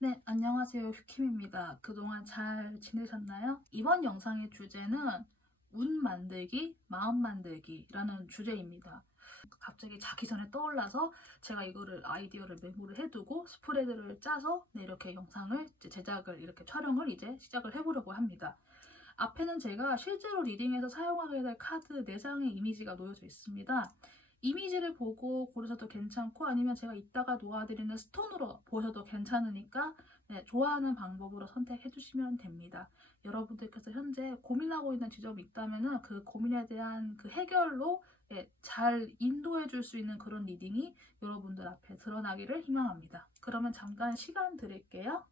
네, 안녕하세요. 휴킴입니다. 그동안 잘 지내셨나요? 이번 영상의 주제는 운 만들기, 마음 만들기라는 주제입니다. 갑자기 자기 전에 떠올라서 제가 이거를 아이디어를 메모를 해두고 스프레드를 짜서 이렇게 영상을 제작을 이렇게 촬영을 이제 시작을 해보려고 합니다. 앞에는 제가 실제로 리딩에서 사용하게 될 카드 4장의 이미지가 놓여져 있습니다. 이미지를 보고 고르셔도 괜찮고 아니면 제가 이따가 놓아드리는 스톤으로 보셔도 괜찮으니까 좋아하는 방법으로 선택해 주시면 됩니다. 여러분들께서 현재 고민하고 있는 지점이 있다면 그 고민에 대한 그 해결로 잘 인도해 줄 수 있는 그런 리딩이 여러분들 앞에 드러나기를 희망합니다. 그러면 잠깐 시간 드릴게요.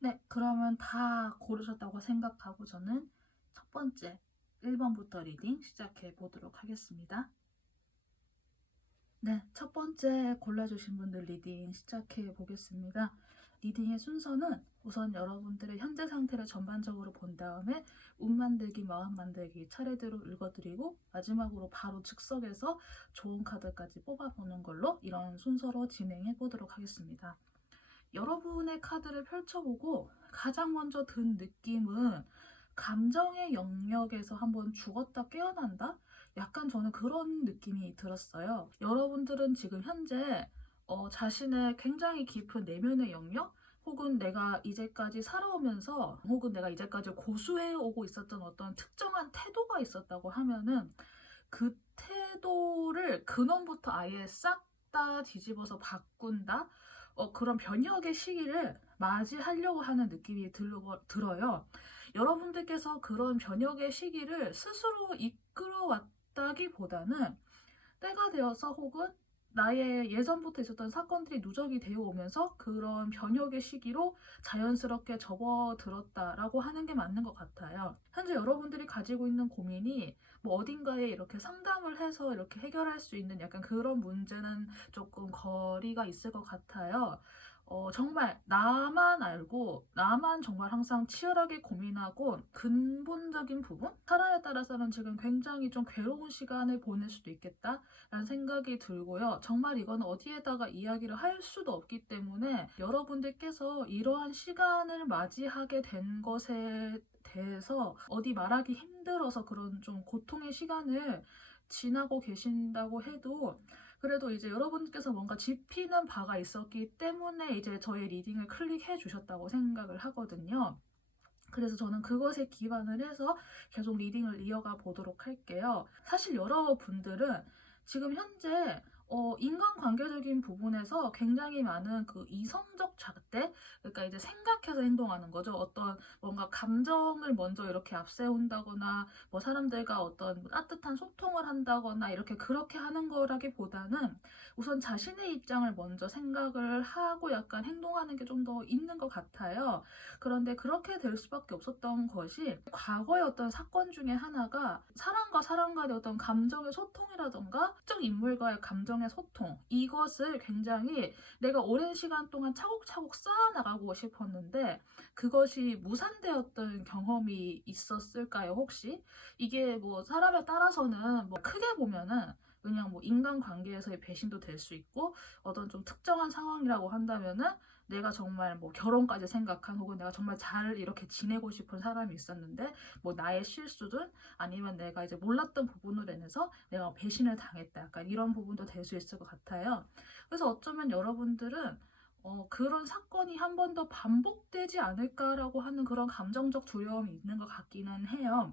네, 그러면 다 고르셨다고 생각하고 저는 첫 번째 1번부터 리딩 시작해 보도록 하겠습니다. 네, 첫 번째 골라주신 분들 리딩 시작해 보겠습니다. 리딩의 순서는 우선 여러분들의 현재 상태를 전반적으로 본 다음에 운 만들기, 마음 만들기 차례대로 읽어드리고 마지막으로 바로 즉석에서 좋은 카드까지 뽑아보는 걸로 이런 순서로 진행해 보도록 하겠습니다. 여러분의 카드를 펼쳐보고 가장 먼저 든 느낌은 감정의 영역에서 한번 죽었다 깨어난다? 약간 저는 그런 느낌이 들었어요. 여러분들은 지금 현재 자신의 굉장히 깊은 내면의 영역? 혹은 내가 이제까지 살아오면서 혹은 내가 이제까지 고수해오고 있었던 어떤 특정한 태도가 있었다고 하면은 그 태도를 근원부터 아예 싹 다 뒤집어서 바꾼다? 그런 변혁의 시기를 맞이하려고 하는 느낌이 들어요. 여러분들께서 그런 변혁의 시기를 스스로 이끌어왔다기보다는 때가 되어서 혹은 나의 예전부터 있었던 사건들이 누적이 되어 오면서 그런 변혁의 시기로 자연스럽게 접어들었다라고 하는 게 맞는 것 같아요. 현재 여러분들이 가지고 있는 고민이 뭐 어딘가에 이렇게 상담을 해서 이렇게 해결할 수 있는 약간 그런 문제는 조금 거리가 있을 것 같아요. 정말 나만 알고 나만 정말 항상 치열하게 고민하고 근본적인 부분? 사람에 따라서는 지금 굉장히 좀 괴로운 시간을 보낼 수도 있겠다라는 생각이 들고요. 정말 이건 어디에다가 이야기를 할 수도 없기 때문에 여러분들께서 이러한 시간을 맞이하게 된 것에 대해서 어디 말하기 힘들어서 그런 좀 고통의 시간을 지나고 계신다고 해도 그래도 이제 여러분께서 뭔가 짚히는 바가 있었기 때문에 이제 저의 리딩을 클릭해 주셨다고 생각을 하거든요. 그래서 저는 그것에 기반을 해서 계속 리딩을 이어가 보도록 할게요. 사실 여러분들은 지금 현재 인간관계적인 부분에서 굉장히 많은 그 이성적 잣대, 그러니까 이제 생각해서 행동하는 거죠. 어떤 뭔가 감정을 먼저 이렇게 앞세운다거나, 뭐 사람들과 어떤 따뜻한 소통을 한다거나, 이렇게 그렇게 하는 거라기보다는 우선 자신의 입장을 먼저 생각을 하고 약간 행동하는 게 좀 더 있는 것 같아요. 그런데 그렇게 될 수밖에 없었던 것이 과거의 어떤 사건 중에 하나가 사람과 사람 간의 어떤 감정의 소통이라던가 특정 인물과의 감정의 소통 이것을 굉장히 내가 오랜 시간 동안 차곡차곡 쌓아나가고 싶었는데 그것이 무산되었던 경험이 있었을까요 혹시? 이게 뭐 사람에 따라서는 뭐 크게 보면은 그냥 뭐 인간관계에서의 배신도 될 수 있고, 어떤 좀 특정한 상황이라고 한다면은 내가 정말 뭐 결혼까지 생각한, 혹은 내가 정말 잘 이렇게 지내고 싶은 사람이 있었는데 뭐 나의 실수든 아니면 내가 이제 몰랐던 부분으로 인해서 내가 배신을 당했다, 약간 이런 부분도 될 수 있을 것 같아요. 그래서 어쩌면 여러분들은 그런 사건이 한 번 더 반복되지 않을까라고 하는 그런 감정적 두려움이 있는 것 같기는 해요.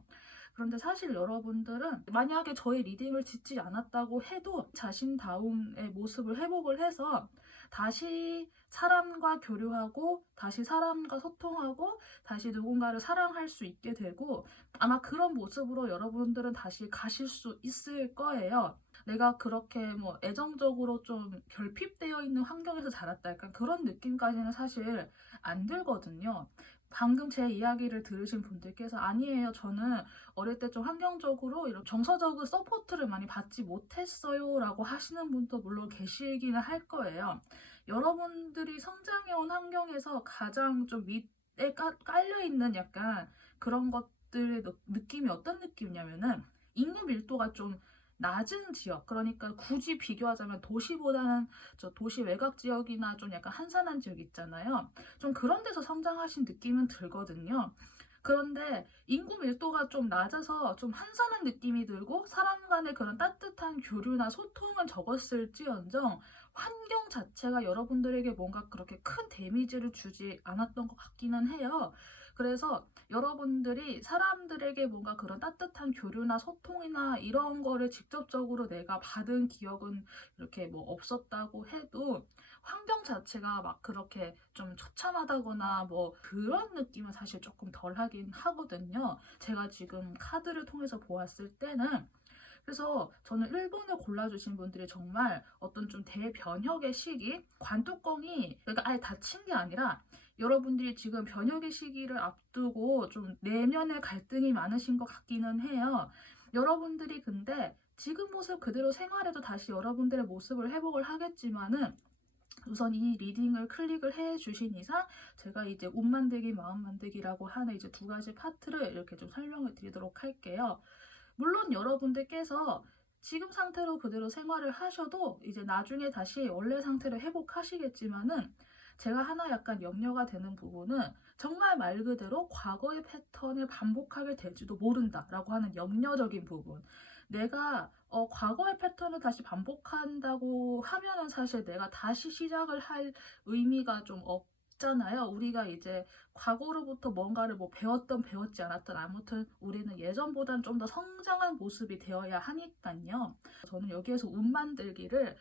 그런데 사실 여러분들은 만약에 저의 리딩을 듣지 않았다고 해도 자신다움의 모습을 회복을 해서 다시 사람과 교류하고, 다시 사람과 소통하고, 다시 누군가를 사랑할 수 있게 되고, 아마 그런 모습으로 여러분들은 다시 가실 수 있을 거예요. 내가 그렇게 뭐 애정적으로 좀 결핍되어 있는 환경에서 자랐다, 약간 그런 느낌까지는 사실 안 들거든요. 방금 제 이야기를 들으신 분들께서 아니에요, 저는 어릴 때 좀 환경적으로 이런 정서적인 서포트를 많이 받지 못했어요 라고 하시는 분도 물론 계시기는 할 거예요. 여러분들이 성장해온 환경에서 가장 좀 밑에 깔려있는 약간 그런 것들의 느낌이 어떤 느낌이냐면은, 인구 밀도가 좀 낮은 지역, 그러니까 굳이 비교하자면 도시보다는 저 도시 외곽 지역이나 좀 약간 한산한 지역 있잖아요. 좀 그런 데서 성장하신 느낌은 들거든요. 그런데 인구 밀도가 좀 낮아서 좀 한산한 느낌이 들고 사람 간의 그런 따뜻한 교류나 소통은 적었을지언정 환경 자체가 여러분들에게 뭔가 그렇게 큰 데미지를 주지 않았던 것 같기는 해요. 그래서 여러분들이 사람들에게 뭔가 그런 따뜻한 교류나 소통이나 이런 거를 직접적으로 내가 받은 기억은 이렇게 뭐 없었다고 해도, 환경 자체가 막 그렇게 좀 처참하다거나 뭐 그런 느낌은 사실 조금 덜 하긴 하거든요. 제가 지금 카드를 통해서 보았을 때는. 그래서 저는 1번을 골라주신 분들이 정말 어떤 좀 대변혁의 시기, 관뚜껑이 그러니까 아예 닫힌 게 아니라 여러분들이 지금 변혁의 시기를 앞두고 좀 내면의 갈등이 많으신 것 같기는 해요. 여러분들이 근데 지금 모습 그대로 생활해도 다시 여러분들의 모습을 회복을 하겠지만은, 우선 이 리딩을 클릭을 해 주신 이상 제가 이제 옷 만들기, 마음 만들기라고 하는 이제 두 가지 파트를 이렇게 좀 설명을 드리도록 할게요. 물론 여러분들께서 지금 상태로 그대로 생활을 하셔도 이제 나중에 다시 원래 상태를 회복하시겠지만은, 제가 하나 약간 염려가 되는 부분은 정말 말 그대로 과거의 패턴을 반복하게 될지도 모른다라고 하는 염려적인 부분. 내가 과거의 패턴을 다시 반복한다고 하면은 사실 내가 다시 시작을 할 의미가 좀 없잖아요. 우리가 이제 과거로부터 뭔가를 뭐 배웠던 배웠지 않았던, 아무튼 우리는 예전보단 좀 더 성장한 모습이 되어야 하니까요. 저는 여기에서 옷 만들기를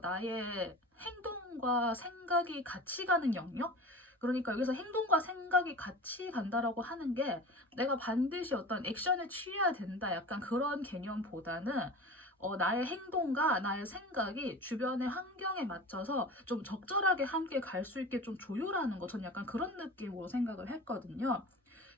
나의 행동과 생각이 같이 가는 영역? 그러니까 여기서 행동과 생각이 같이 간다라고 하는 게 내가 반드시 어떤 액션을 취해야 된다, 약간 그런 개념보다는 나의 행동과 나의 생각이 주변의 환경에 맞춰서 좀 적절하게 함께 갈 수 있게 좀 조율하는 거, 전 약간 그런 느낌으로 생각을 했거든요.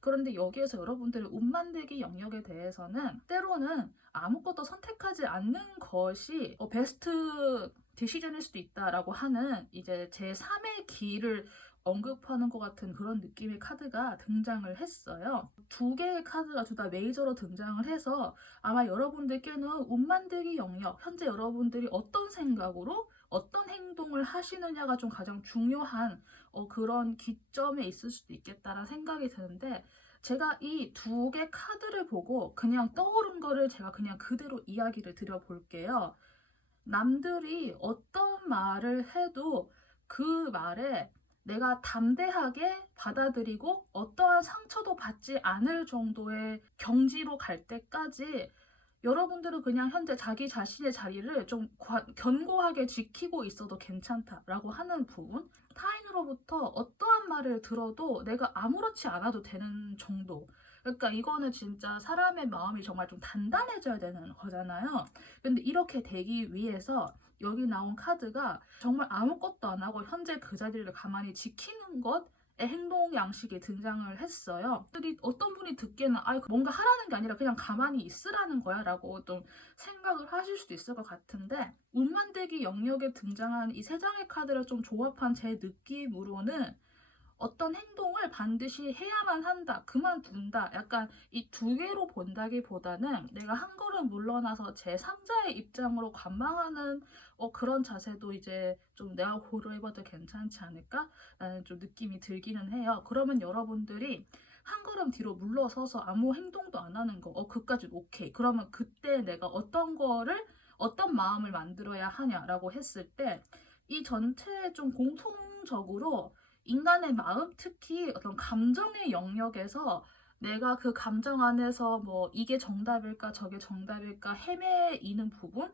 그런데 여기에서 여러분들의 옷 만들기 영역에 대해서는 때로는 아무것도 선택하지 않는 것이 베스트 디시전일 수도 있다라고 하는 이제 제3의 길을 언급하는 것 같은 그런 느낌의 카드가 등장을 했어요. 두 개의 카드가 둘 다 메이저로 등장을 해서 아마 여러분들께는 옷 만들기 영역, 현재 여러분들이 어떤 생각으로 어떤 행동을 하시느냐가 좀 가장 중요한 그런 기점에 있을 수도 있겠다라는 생각이 드는데, 제가 이 두 개 카드를 보고 그냥 떠오른 거를 제가 그냥 그대로 이야기를 드려볼게요. 남들이 어떤 말을 해도 그 말에 내가 담대하게 받아들이고 어떠한 상처도 받지 않을 정도의 경지로 갈 때까지 여러분들은 그냥 현재 자기 자신의 자리를 좀 견고하게 지키고 있어도 괜찮다라고 하는 부분. 타인으로부터 어떠한 말을 들어도 내가 아무렇지 않아도 되는 정도. 그러니까 이거는 진짜 사람의 마음이 정말 좀 단단해져야 되는 거잖아요. 근데 이렇게 되기 위해서 여기 나온 카드가 정말 아무것도 안 하고 현재 그 자리를 가만히 지키는 것의 행동 양식이 등장을 했어요. 어떤 분이 듣기에는 뭔가 하라는 게 아니라 그냥 가만히 있으라는 거야 라고 좀 생각을 하실 수도 있을 것 같은데, 옷 만들기 영역에 등장한 이 세 장의 카드를 좀 조합한 제 느낌으로는 어떤 행동을 반드시 해야만 한다, 그만둔다, 약간 이 두 개로 본다기보다는 내가 한 걸음 물러나서 제3자의 입장으로 관망하는 그런 자세도 이제 좀 내가 고려해봐도 괜찮지 않을까라는 좀 느낌이 들기는 해요. 그러면 여러분들이 한 걸음 뒤로 물러서서 아무 행동도 안 하는 거, 그까진 오케이. 그러면 그때 내가 어떤 마음을 만들어야 하냐라고 했을 때, 이 전체에 좀 공통적으로 인간의 마음, 특히 어떤 감정의 영역에서 내가 그 감정 안에서 뭐 이게 정답일까 저게 정답일까 헤매이는 부분,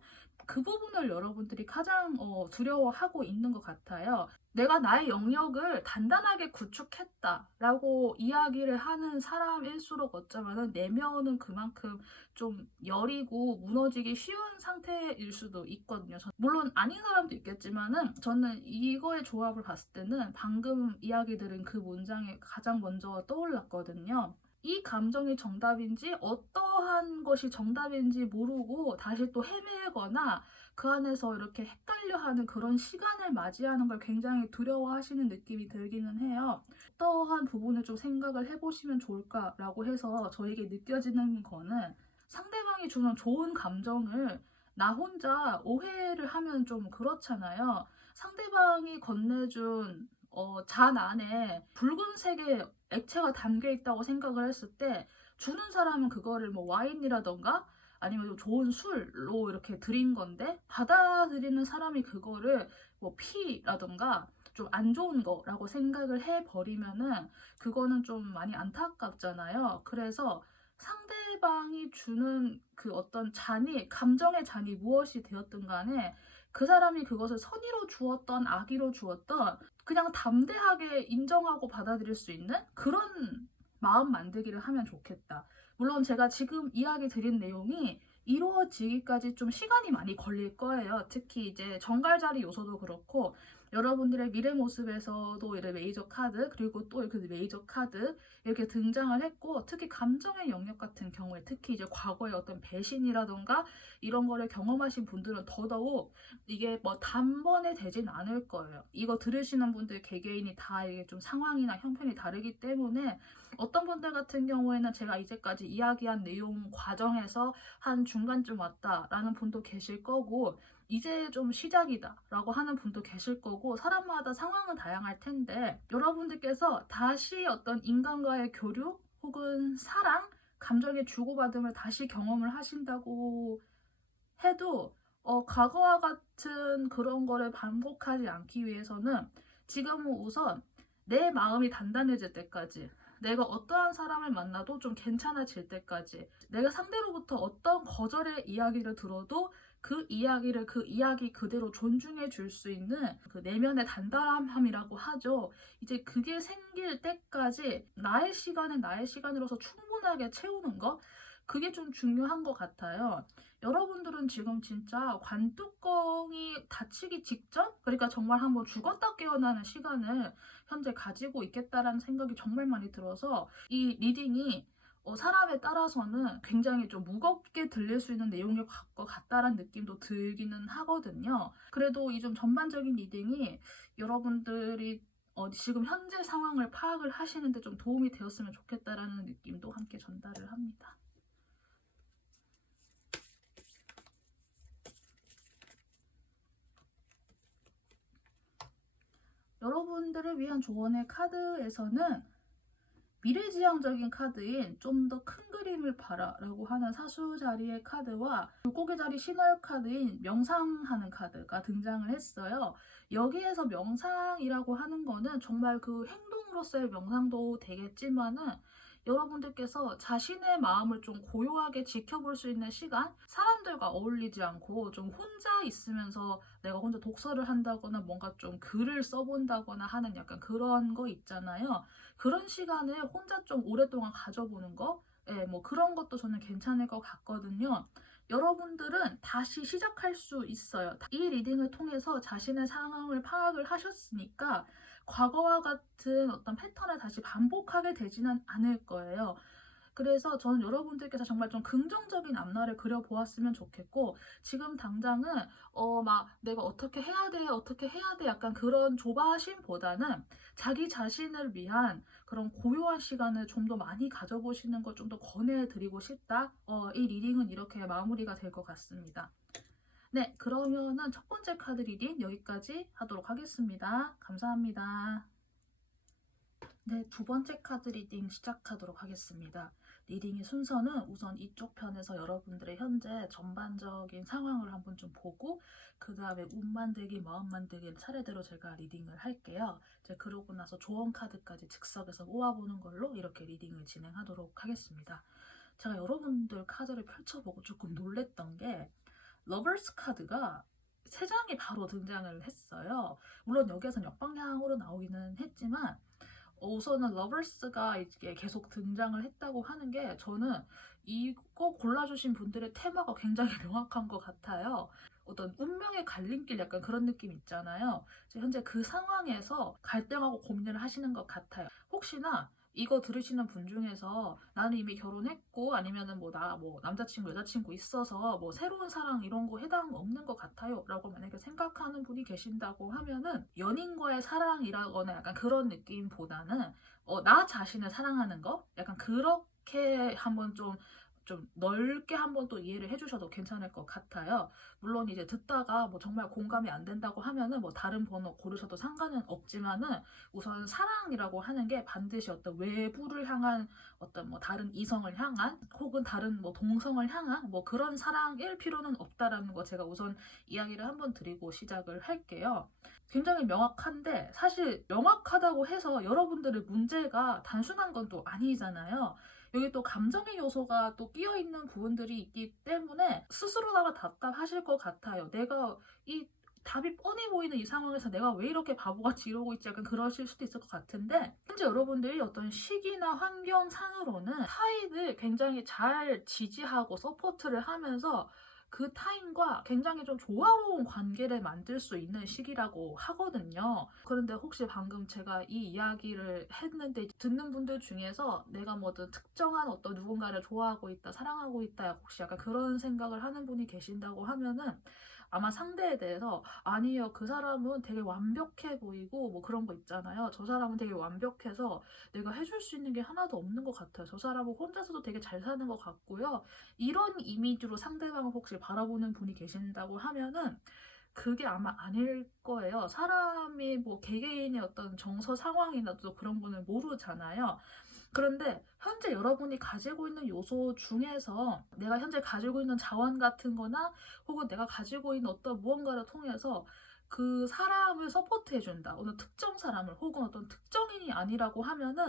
그 부분을 여러분들이 가장 두려워하고 있는 것 같아요. 내가 나의 영역을 단단하게 구축했다라고 이야기를 하는 사람일수록 어쩌면은 내면은 그만큼 좀 여리고 무너지기 쉬운 상태일 수도 있거든요. 물론 아닌 사람도 있겠지만은 저는 이거의 조합을 봤을 때는 방금 이야기 들은 그 문장이 가장 먼저 떠올랐거든요. 이 감정이 정답인지 어떠한 것이 정답인지 모르고 다시 또 헤매거나 그 안에서 이렇게 헷갈려하는 그런 시간을 맞이하는 걸 굉장히 두려워하시는 느낌이 들기는 해요. 어떠한 부분을 좀 생각을 해보시면 좋을까라고 해서 저에게 느껴지는 거는, 상대방이 주는 좋은 감정을 나 혼자 오해를 하면 좀 그렇잖아요. 상대방이 건네준 잔 안에 붉은색의 액체가 담겨 있다고 생각을 했을 때, 주는 사람은 그거를 뭐 와인이라던가 아니면 좋은 술로 이렇게 드린 건데, 받아들이는 사람이 그거를 뭐 피라던가 좀 안 좋은 거라고 생각을 해버리면은 그거는 좀 많이 안타깝잖아요. 그래서 상대방이 주는 그 어떤 잔이, 감정의 잔이 무엇이 되었든 간에 그 사람이 그것을 선의로 주었던 악의로 주었던 그냥 담대하게 인정하고 받아들일 수 있는 그런 마음 만들기를 하면 좋겠다. 물론 제가 지금 이야기 드린 내용이 이루어지기까지 좀 시간이 많이 걸릴 거예요. 특히 이제 정갈자리 요소도 그렇고 여러분들의 미래 모습에서도 이런 메이저 카드, 그리고 또 그 메이저 카드 이렇게 등장을 했고, 특히 감정의 영역 같은 경우에, 특히 이제 과거의 어떤 배신이라던가 이런 거를 경험하신 분들은 더더욱 이게 뭐 단번에 되진 않을 거예요. 이거 들으시는 분들 개개인이 다 이게 좀 상황이나 형편이 다르기 때문에 어떤 분들 같은 경우에는 제가 이제까지 이야기한 내용 과정에서 한 중간쯤 왔다라는 분도 계실 거고, 이제 좀 시작이다 라고 하는 분도 계실 거고, 사람마다 상황은 다양할 텐데, 여러분들께서 다시 어떤 인간과의 교류 혹은 사랑, 감정의 주고받음을 다시 경험을 하신다고 해도 과거와 같은 그런 거를 반복하지 않기 위해서는 지금은 우선 내 마음이 단단해질 때까지, 내가 어떠한 사람을 만나도 좀 괜찮아질 때까지, 내가 상대로부터 어떤 거절의 이야기를 들어도 그 이야기를 그 이야기 그대로 존중해 줄 수 있는 그 내면의 단단함이라고 하죠. 이제 그게 생길 때까지 나의 시간은 나의 시간으로서 충분하게 채우는 거, 그게 좀 중요한 것 같아요. 여러분들은 지금 진짜 관뚜껑이 닫히기 직전? 그러니까 정말 한번 죽었다 깨어나는 시간을 현재 가지고 있겠다라는 생각이 정말 많이 들어서, 이 리딩이 사람에 따라서는 굉장히 좀 무겁게 들릴 수 있는 내용일 것 같다라는 느낌도 들기는 하거든요. 그래도 이 좀 전반적인 리딩이 여러분들이 지금 현재 상황을 파악을 하시는데 좀 도움이 되었으면 좋겠다라는 느낌도 함께 전달을 합니다. 여러분들을 위한 조언의 카드에서는 미래지향적인 카드인 좀 더 큰 그림을 봐라 라고 하는 사수 자리의 카드와 물고기 자리 신월 카드인 명상하는 카드가 등장을 했어요. 여기에서 명상이라고 하는 거는 정말 그 행동으로서의 명상도 되겠지만은, 여러분들께서 자신의 마음을 좀 고요하게 지켜볼 수 있는 시간, 사람들과 어울리지 않고 좀 혼자 있으면서 내가 혼자 독서를 한다거나 뭔가 좀 글을 써본다거나 하는 약간 그런 거 있잖아요. 그런 시간을 혼자 좀 오랫동안 가져보는 거, 뭐 그런 것도 저는 괜찮을 것 같거든요. 여러분들은 다시 시작할 수 있어요. 이 리딩을 통해서 자신의 상황을 파악을 하셨으니까 과거와 같은 어떤 패턴을 다시 반복하게 되지는 않을 거예요. 그래서 저는 여러분들께서 정말 좀 긍정적인 앞날을 그려보았으면 좋겠고, 지금 당장은 막 내가 어떻게 해야 돼, 어떻게 해야 돼, 약간 그런 조바심보다는 자기 자신을 위한 그런 고요한 시간을 좀 더 많이 가져보시는 걸 좀 더 권해드리고 싶다. 이 리딩은 이렇게 마무리가 될 것 같습니다. 네, 그러면은 첫 번째 카드 리딩 여기까지 하도록 하겠습니다. 감사합니다. 네, 두 번째 카드 리딩 시작하도록 하겠습니다. 리딩의 순서는 우선 이쪽 편에서 여러분들의 현재 전반적인 상황을 한번 좀 보고, 그 다음에 운 만들기, 마음 만들기를 차례대로 제가 리딩을 할게요. 그러고 나서 조언 카드까지 즉석에서 모아보는 걸로 이렇게 리딩을 진행하도록 하겠습니다. 제가 여러분들 카드를 펼쳐보고 조금 놀랬던 게, 러버스 카드가 세 장이 바로 등장을 했어요. 물론 여기에서는 역방향으로 나오기는 했지만, 우선은 러버스가 이게 계속 등장을 했다고 하는 게, 저는 이거 골라주신 분들의 테마가 굉장히 명확한 것 같아요. 어떤 운명의 갈림길, 약간 그런 느낌 있잖아요. 현재 그 상황에서 갈등하고 고민을 하시는 것 같아요. 혹시나 이거 들으시는 분 중에서 나는 이미 결혼했고, 아니면은 뭐 남자친구 여자친구 있어서 뭐 새로운 사랑 이런 거 해당 없는 것 같아요 라고 만약에 생각하는 분이 계신다고 하면은, 연인과의 사랑이라거나 약간 그런 느낌보다는 나 자신을 사랑하는 거, 약간 그렇게 한번 좀 넓게 한번 또 이해를 해주셔도 괜찮을 것 같아요. 물론 이제 듣다가 뭐 정말 공감이 안 된다고 하면은 뭐 다른 번호 고르셔도 상관은 없지만은, 우선 사랑이라고 하는 게 반드시 어떤 외부를 향한, 어떤 뭐 다른 이성을 향한, 혹은 다른 뭐 동성을 향한 뭐 그런 사랑일 필요는 없다라는 거 제가 우선 이야기를 한번 드리고 시작을 할게요. 굉장히 명확한데, 사실 명확하다고 해서 여러분들의 문제가 단순한 건 또 아니잖아요. 여기 또 감정의 요소가 또 끼어 있는 부분들이 있기 때문에 스스로가 답답하실 것 같아요. 내가 이 답이 뻔히 보이는 이 상황에서 내가 왜 이렇게 바보같이 이러고 있지, 약간 그러실 수도 있을 것 같은데, 현재 여러분들이 어떤 시기나 환경상으로는 타인을 굉장히 잘 지지하고 서포트를 하면서 그 타인과 굉장히 좀 조화로운 관계를 만들 수 있는 시기라고 하거든요. 그런데 혹시 방금 제가 이 이야기를 했는데 듣는 분들 중에서 내가 뭐든 특정한 어떤 누군가를 좋아하고 있다, 사랑하고 있다, 혹시 약간 그런 생각을 하는 분이 계신다고 하면은, 아마 상대에 대해서 아니요, 그 사람은 되게 완벽해 보이고 뭐 그런 거 있잖아요. 저 사람은 되게 완벽해서 내가 해줄 수 있는 게 하나도 없는 것 같아요. 저 사람은 혼자서도 되게 잘 사는 것 같고요. 이런 이미지로 상대방을 혹시 바라보는 분이 계신다고 하면은, 그게 아마 아닐 거예요. 사람이 뭐 개개인의 어떤 정서 상황이나 또 그런 거는 모르잖아요. 그런데 현재 여러분이 가지고 있는 요소 중에서 내가 현재 가지고 있는 자원 같은 거나, 혹은 내가 가지고 있는 어떤 무언가를 통해서 그 사람을 서포트해준다, 어느 특정 사람을, 혹은 어떤 특정인이 아니라고 하면은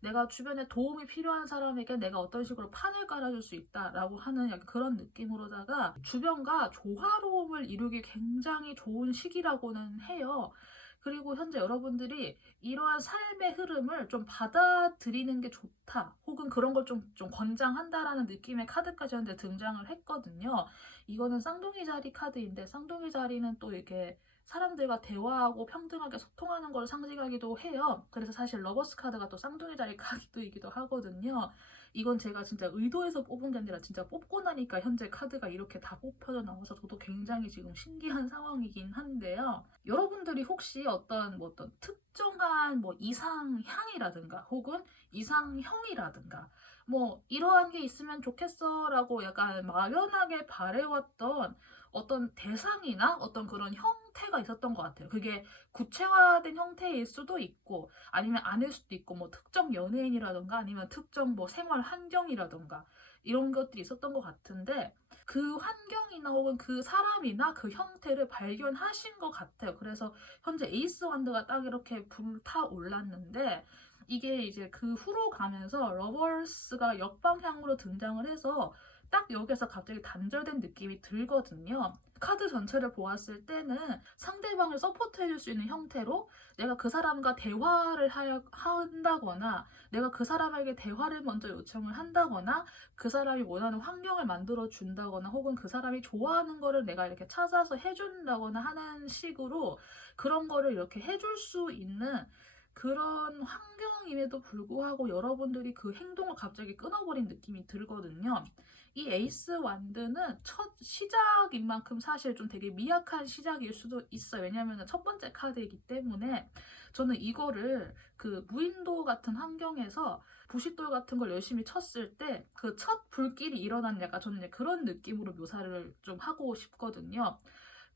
내가 주변에 도움이 필요한 사람에게 내가 어떤 식으로 판을 깔아줄 수 있다라고 하는 약간 그런 느낌으로다가 주변과 조화로움을 이루기 굉장히 좋은 시기라고는 해요. 그리고 현재 여러분들이 이러한 삶의 흐름을 좀 받아들이는 게 좋다, 혹은 그런 걸 좀 권장한다라는 느낌의 카드까지 현재 등장을 했거든요. 이거는 쌍둥이 자리 카드인데, 쌍둥이 자리는 또 이렇게 사람들과 대화하고 평등하게 소통하는 걸 상징하기도 해요. 그래서 사실 러버스 카드가 또 쌍둥이 자리 카드이기도 하거든요. 이건 제가 진짜 의도해서 뽑은 게 아니라 진짜 뽑고 나니까 현재 카드가 이렇게 다 뽑혀져 나와서 저도 굉장히 지금 신기한 상황이긴 한데요. 여러분들이 혹시 어떤 특정한 뭐 이상향이라든가, 혹은 이상형이라든가, 뭐 이러한 게 있으면 좋겠어라고 약간 막연하게 바래왔던 어떤 대상이나 어떤 그런 형태가 있었던 것 같아요. 그게 구체화된 형태일 수도 있고, 아니면 아닐 수도 있고, 뭐 특정 연예인이라던가, 아니면 특정 뭐 생활 환경이라던가, 이런 것들이 있었던 것 같은데, 그 환경이나 혹은 그 사람이나 그 형태를 발견하신 것 같아요. 그래서 현재 에이스 완드가 딱 이렇게 불타 올랐는데, 이게 이제 그 후로 가면서 러버스가 역방향으로 등장을 해서 딱 여기서 갑자기 단절된 느낌이 들거든요. 카드 전체를 보았을 때는 상대방을 서포트해줄 수 있는 형태로 내가 그 사람과 대화를 한다거나, 내가 그 사람에게 대화를 먼저 요청을 한다거나, 그 사람이 원하는 환경을 만들어 준다거나, 혹은 그 사람이 좋아하는 거를 내가 이렇게 찾아서 해준다거나 하는 식으로 그런 거를 이렇게 해줄 수 있는 그런 환경임에도 불구하고 여러분들이 그 행동을 갑자기 끊어버린 느낌이 들거든요. 이 에이스 완드는 첫 시작인 만큼 사실 좀 되게 미약한 시작일 수도 있어요. 왜냐하면 첫 번째 카드이기 때문에 저는 이거를 그 무인도 같은 환경에서 부싯돌 같은 걸 열심히 쳤을 때 그 첫 불길이 일어난 약간 저는 그런 느낌으로 묘사를 좀 하고 싶거든요.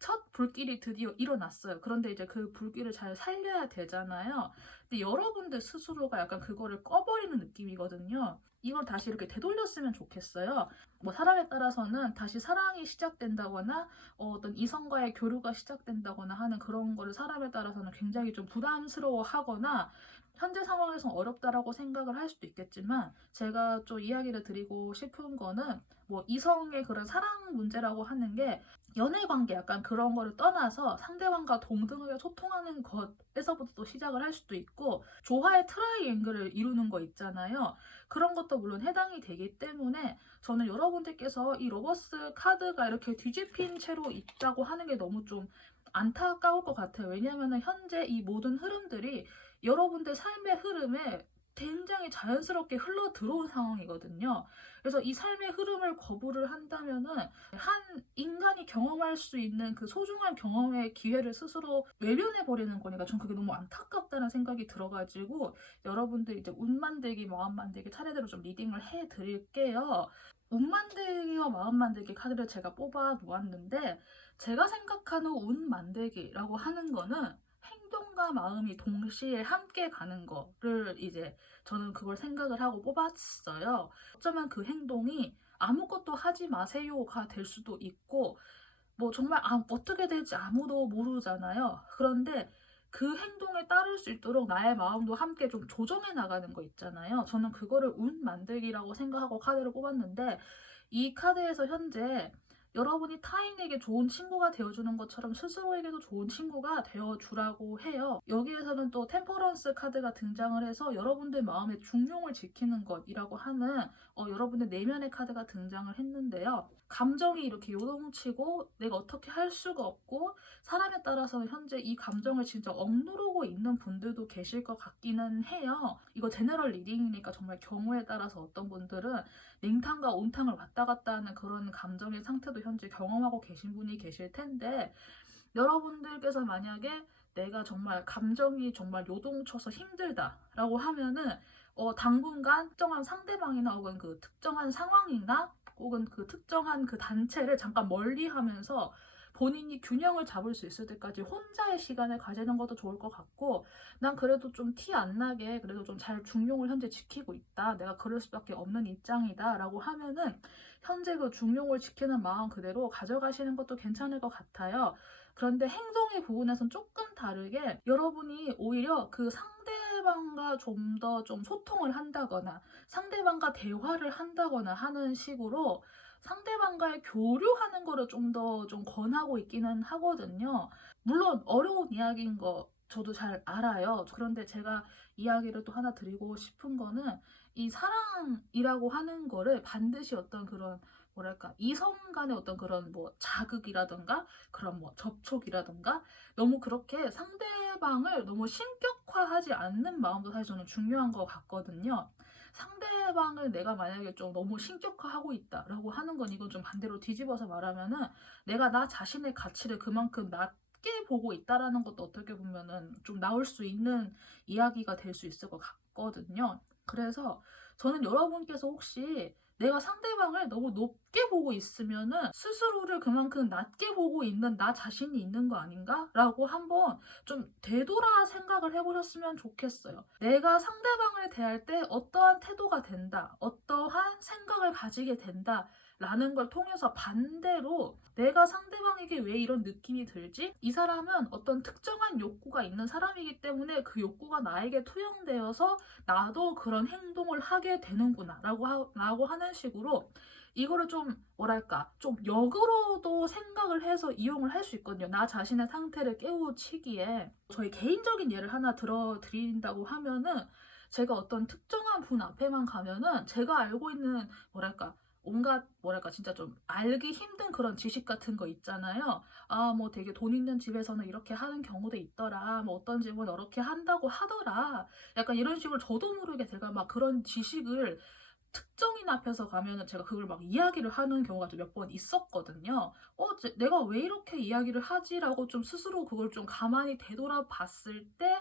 첫 불길이 드디어 일어났어요. 그런데 이제 그 불길을 잘 살려야 되잖아요. 근데 여러분들 스스로가 약간 그거를 꺼버리는 느낌이거든요. 이걸 다시 이렇게 되돌렸으면 좋겠어요. 뭐 사람에 따라서는 다시 사랑이 시작된다거나 어떤 이성과의 교류가 시작된다거나 하는 그런 거를 사람에 따라서는 굉장히 좀 부담스러워 하거나 현재 상황에서 어렵다라고 생각을 할 수도 있겠지만 제가 좀 이야기를 드리고 싶은 거는 뭐 이성의 그런 사랑 문제라고 하는 게 연애 관계 약간 그런 거를 떠나서 상대방과 동등하게 소통하는 것에서부터 또 시작을 할 수도 있고 조화의 트라이앵글을 이루는 거 있잖아요. 그런 것도 물론 해당이 되기 때문에 저는 여러분들께서 이 러버스 카드가 이렇게 뒤집힌 채로 있다고 하는 게 너무 좀 안타까울 것 같아요. 왜냐하면 현재 이 모든 흐름들이 여러분들 삶의 흐름에 굉장히 자연스럽게 흘러 들어온 상황이거든요. 그래서 이 삶의 흐름을 거부를 한다면은 한 인간이 경험할 수 있는 그 소중한 경험의 기회를 스스로 외면해 버리는 거니까 전 그게 너무 안타깝다는 생각이 들어가지고 여러분들 이제 운 만들기, 마음 만들기 차례대로 좀 리딩을 해 드릴게요. 운 만들기와 마음 만들기 카드를 제가 뽑아 놓았는데 제가 생각하는 운 만들기라고 하는 거는 행동과 마음이 동시에 함께 가는 거를 이제 저는 그걸 생각을 하고 뽑았어요. 어쩌면 그 행동이 아무것도 하지 마세요가 될 수도 있고 뭐 정말 어떻게 될지 아무도 모르잖아요. 그런데 그 행동에 따를 수 있도록 나의 마음도 함께 좀 조정해 나가는 거 있잖아요. 저는 그거를 운 만들기라고 생각하고 카드를 뽑았는데 이 카드에서 현재 여러분이 타인에게 좋은 친구가 되어주는 것처럼 스스로에게도 좋은 친구가 되어주라고 해요. 여기에서는 또 템퍼런스 카드가 등장을 해서 여러분들 마음의 중용을 지키는 것이라고 하는 여러분의 내면의 카드가 등장을 했는데요. 감정이 이렇게 요동치고 내가 어떻게 할 수가 없고 사람에 따라서는 현재 이 감정을 진짜 억누르고 있는 분들도 계실 것 같기는 해요. 이거 제너럴 리딩이니까 정말 경우에 따라서 어떤 분들은 냉탕과 온탕을 왔다 갔다 하는 그런 감정의 상태도 현재 경험하고 계신 분이 계실 텐데 여러분들께서 만약에 내가 정말 감정이 정말 요동쳐서 힘들다라고 하면은 당분간 특정한 상대방이나 혹은 그 특정한 상황이나 혹은 그 특정한 그 단체를 잠깐 멀리 하면서 본인이 균형을 잡을 수 있을 때까지 혼자의 시간을 가지는 것도 좋을 것 같고 난 그래도 좀 티 안 나게 그래도 좀 잘 중용을 현재 지키고 있다. 내가 그럴 수밖에 없는 입장이다. 라고 하면은 현재 그 중용을 지키는 마음 그대로 가져가시는 것도 괜찮을 것 같아요. 그런데 행동의 부분에선 조금 다르게 여러분이 오히려 그 상대방과 좀 더 좀 소통을 한다거나 상대방과 대화를 한다거나 하는 식으로 상대방과의 교류하는 거를 좀 더 좀 권하고 있기는 하거든요. 물론 어려운 이야기인 거 저도 잘 알아요. 그런데 제가 이야기를 또 하나 드리고 싶은 거는 이 사랑이라고 하는 거를 반드시 어떤 그런 뭐랄까 이성 간의 어떤 그런 뭐 자극이라던가 그런 뭐 접촉이라던가 너무 그렇게 상대방을 너무 신격화하지 않는 마음도 사실 저는 중요한 것 같거든요. 상대방을 내가 만약에 좀 너무 신격화하고 있다라고 하는 건 이건 좀 반대로 뒤집어서 말하면은 내가 나 자신의 가치를 그만큼 낮게 보고 있다라는 것도 어떻게 보면은 좀 나올 수 있는 이야기가 될 수 있을 것 같거든요. 그래서 저는 여러분께서 혹시 내가 상대방을 너무 높게 보고 있으면은 스스로를 그만큼 낮게 보고 있는 나 자신이 있는 거 아닌가? 라고 한번 좀 되돌아 생각을 해보셨으면 좋겠어요. 내가 상대방을 대할 때 어떠한 태도가 된다, 어떠한 생각을 가지게 된다, 라는 걸 통해서 반대로 내가 상대방에게 왜 이런 느낌이 들지? 이 사람은 어떤 특정한 욕구가 있는 사람이기 때문에 그 욕구가 나에게 투영되어서 나도 그런 행동을 하게 되는구나 라고 하는 식으로 이거를 좀 뭐랄까 좀 역으로도 생각을 해서 이용을 할 수 있거든요. 나 자신의 상태를 깨우치기에 저희 개인적인 예를 하나 들어드린다고 하면은 제가 어떤 특정한 분 앞에만 가면은 제가 알고 있는 뭐랄까 온갖 뭐랄까 진짜 좀 알기 힘든 그런 지식 같은 거 있잖아요. 아, 뭐 되게 돈 있는 집에서는 이렇게 하는 경우도 있더라. 뭐 어떤 집은 이렇게 한다고 하더라. 약간 이런 식으로 저도 모르게 제가 막 그런 지식을 특정인 앞에서 가면은 제가 그걸 막 이야기를 하는 경우가 좀 몇 번 있었거든요. 내가 왜 이렇게 이야기를 하지라고 좀 스스로 그걸 좀 가만히 되돌아봤을 때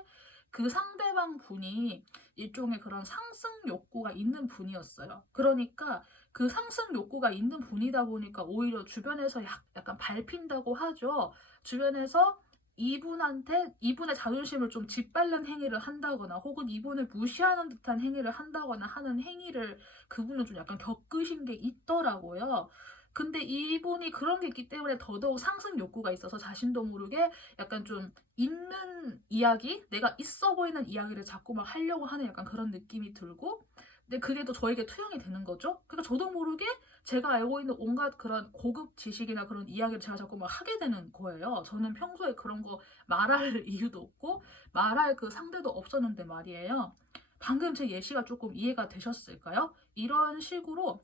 그 상대방 분이 일종의 그런 상승 욕구가 있는 분이었어요. 그러니까 그 상승 욕구가 있는 분이다 보니까 오히려 주변에서 약간 밟힌다고 하죠. 주변에서 이분한테 이분의 자존심을 좀 짓밟는 행위를 한다거나 혹은 이분을 무시하는 듯한 행위를 한다거나 하는 행위를 그분은 좀 약간 겪으신 게 있더라고요. 근데 이분이 그런 게 있기 때문에 더더욱 상승 욕구가 있어서 자신도 모르게 약간 좀 있는 이야기, 내가 있어 보이는 이야기를 자꾸 막 하려고 하는 약간 그런 느낌이 들고, 근데 그게 또 저에게 투영이 되는 거죠. 그러니까 저도 모르게 제가 알고 있는 온갖 그런 고급 지식이나 그런 이야기를 제가 자꾸 막 하게 되는 거예요. 저는 평소에 그런 거 말할 이유도 없고 말할 그 상대도 없었는데 말이에요. 방금 제 예시가 조금 이해가 되셨을까요? 이런 식으로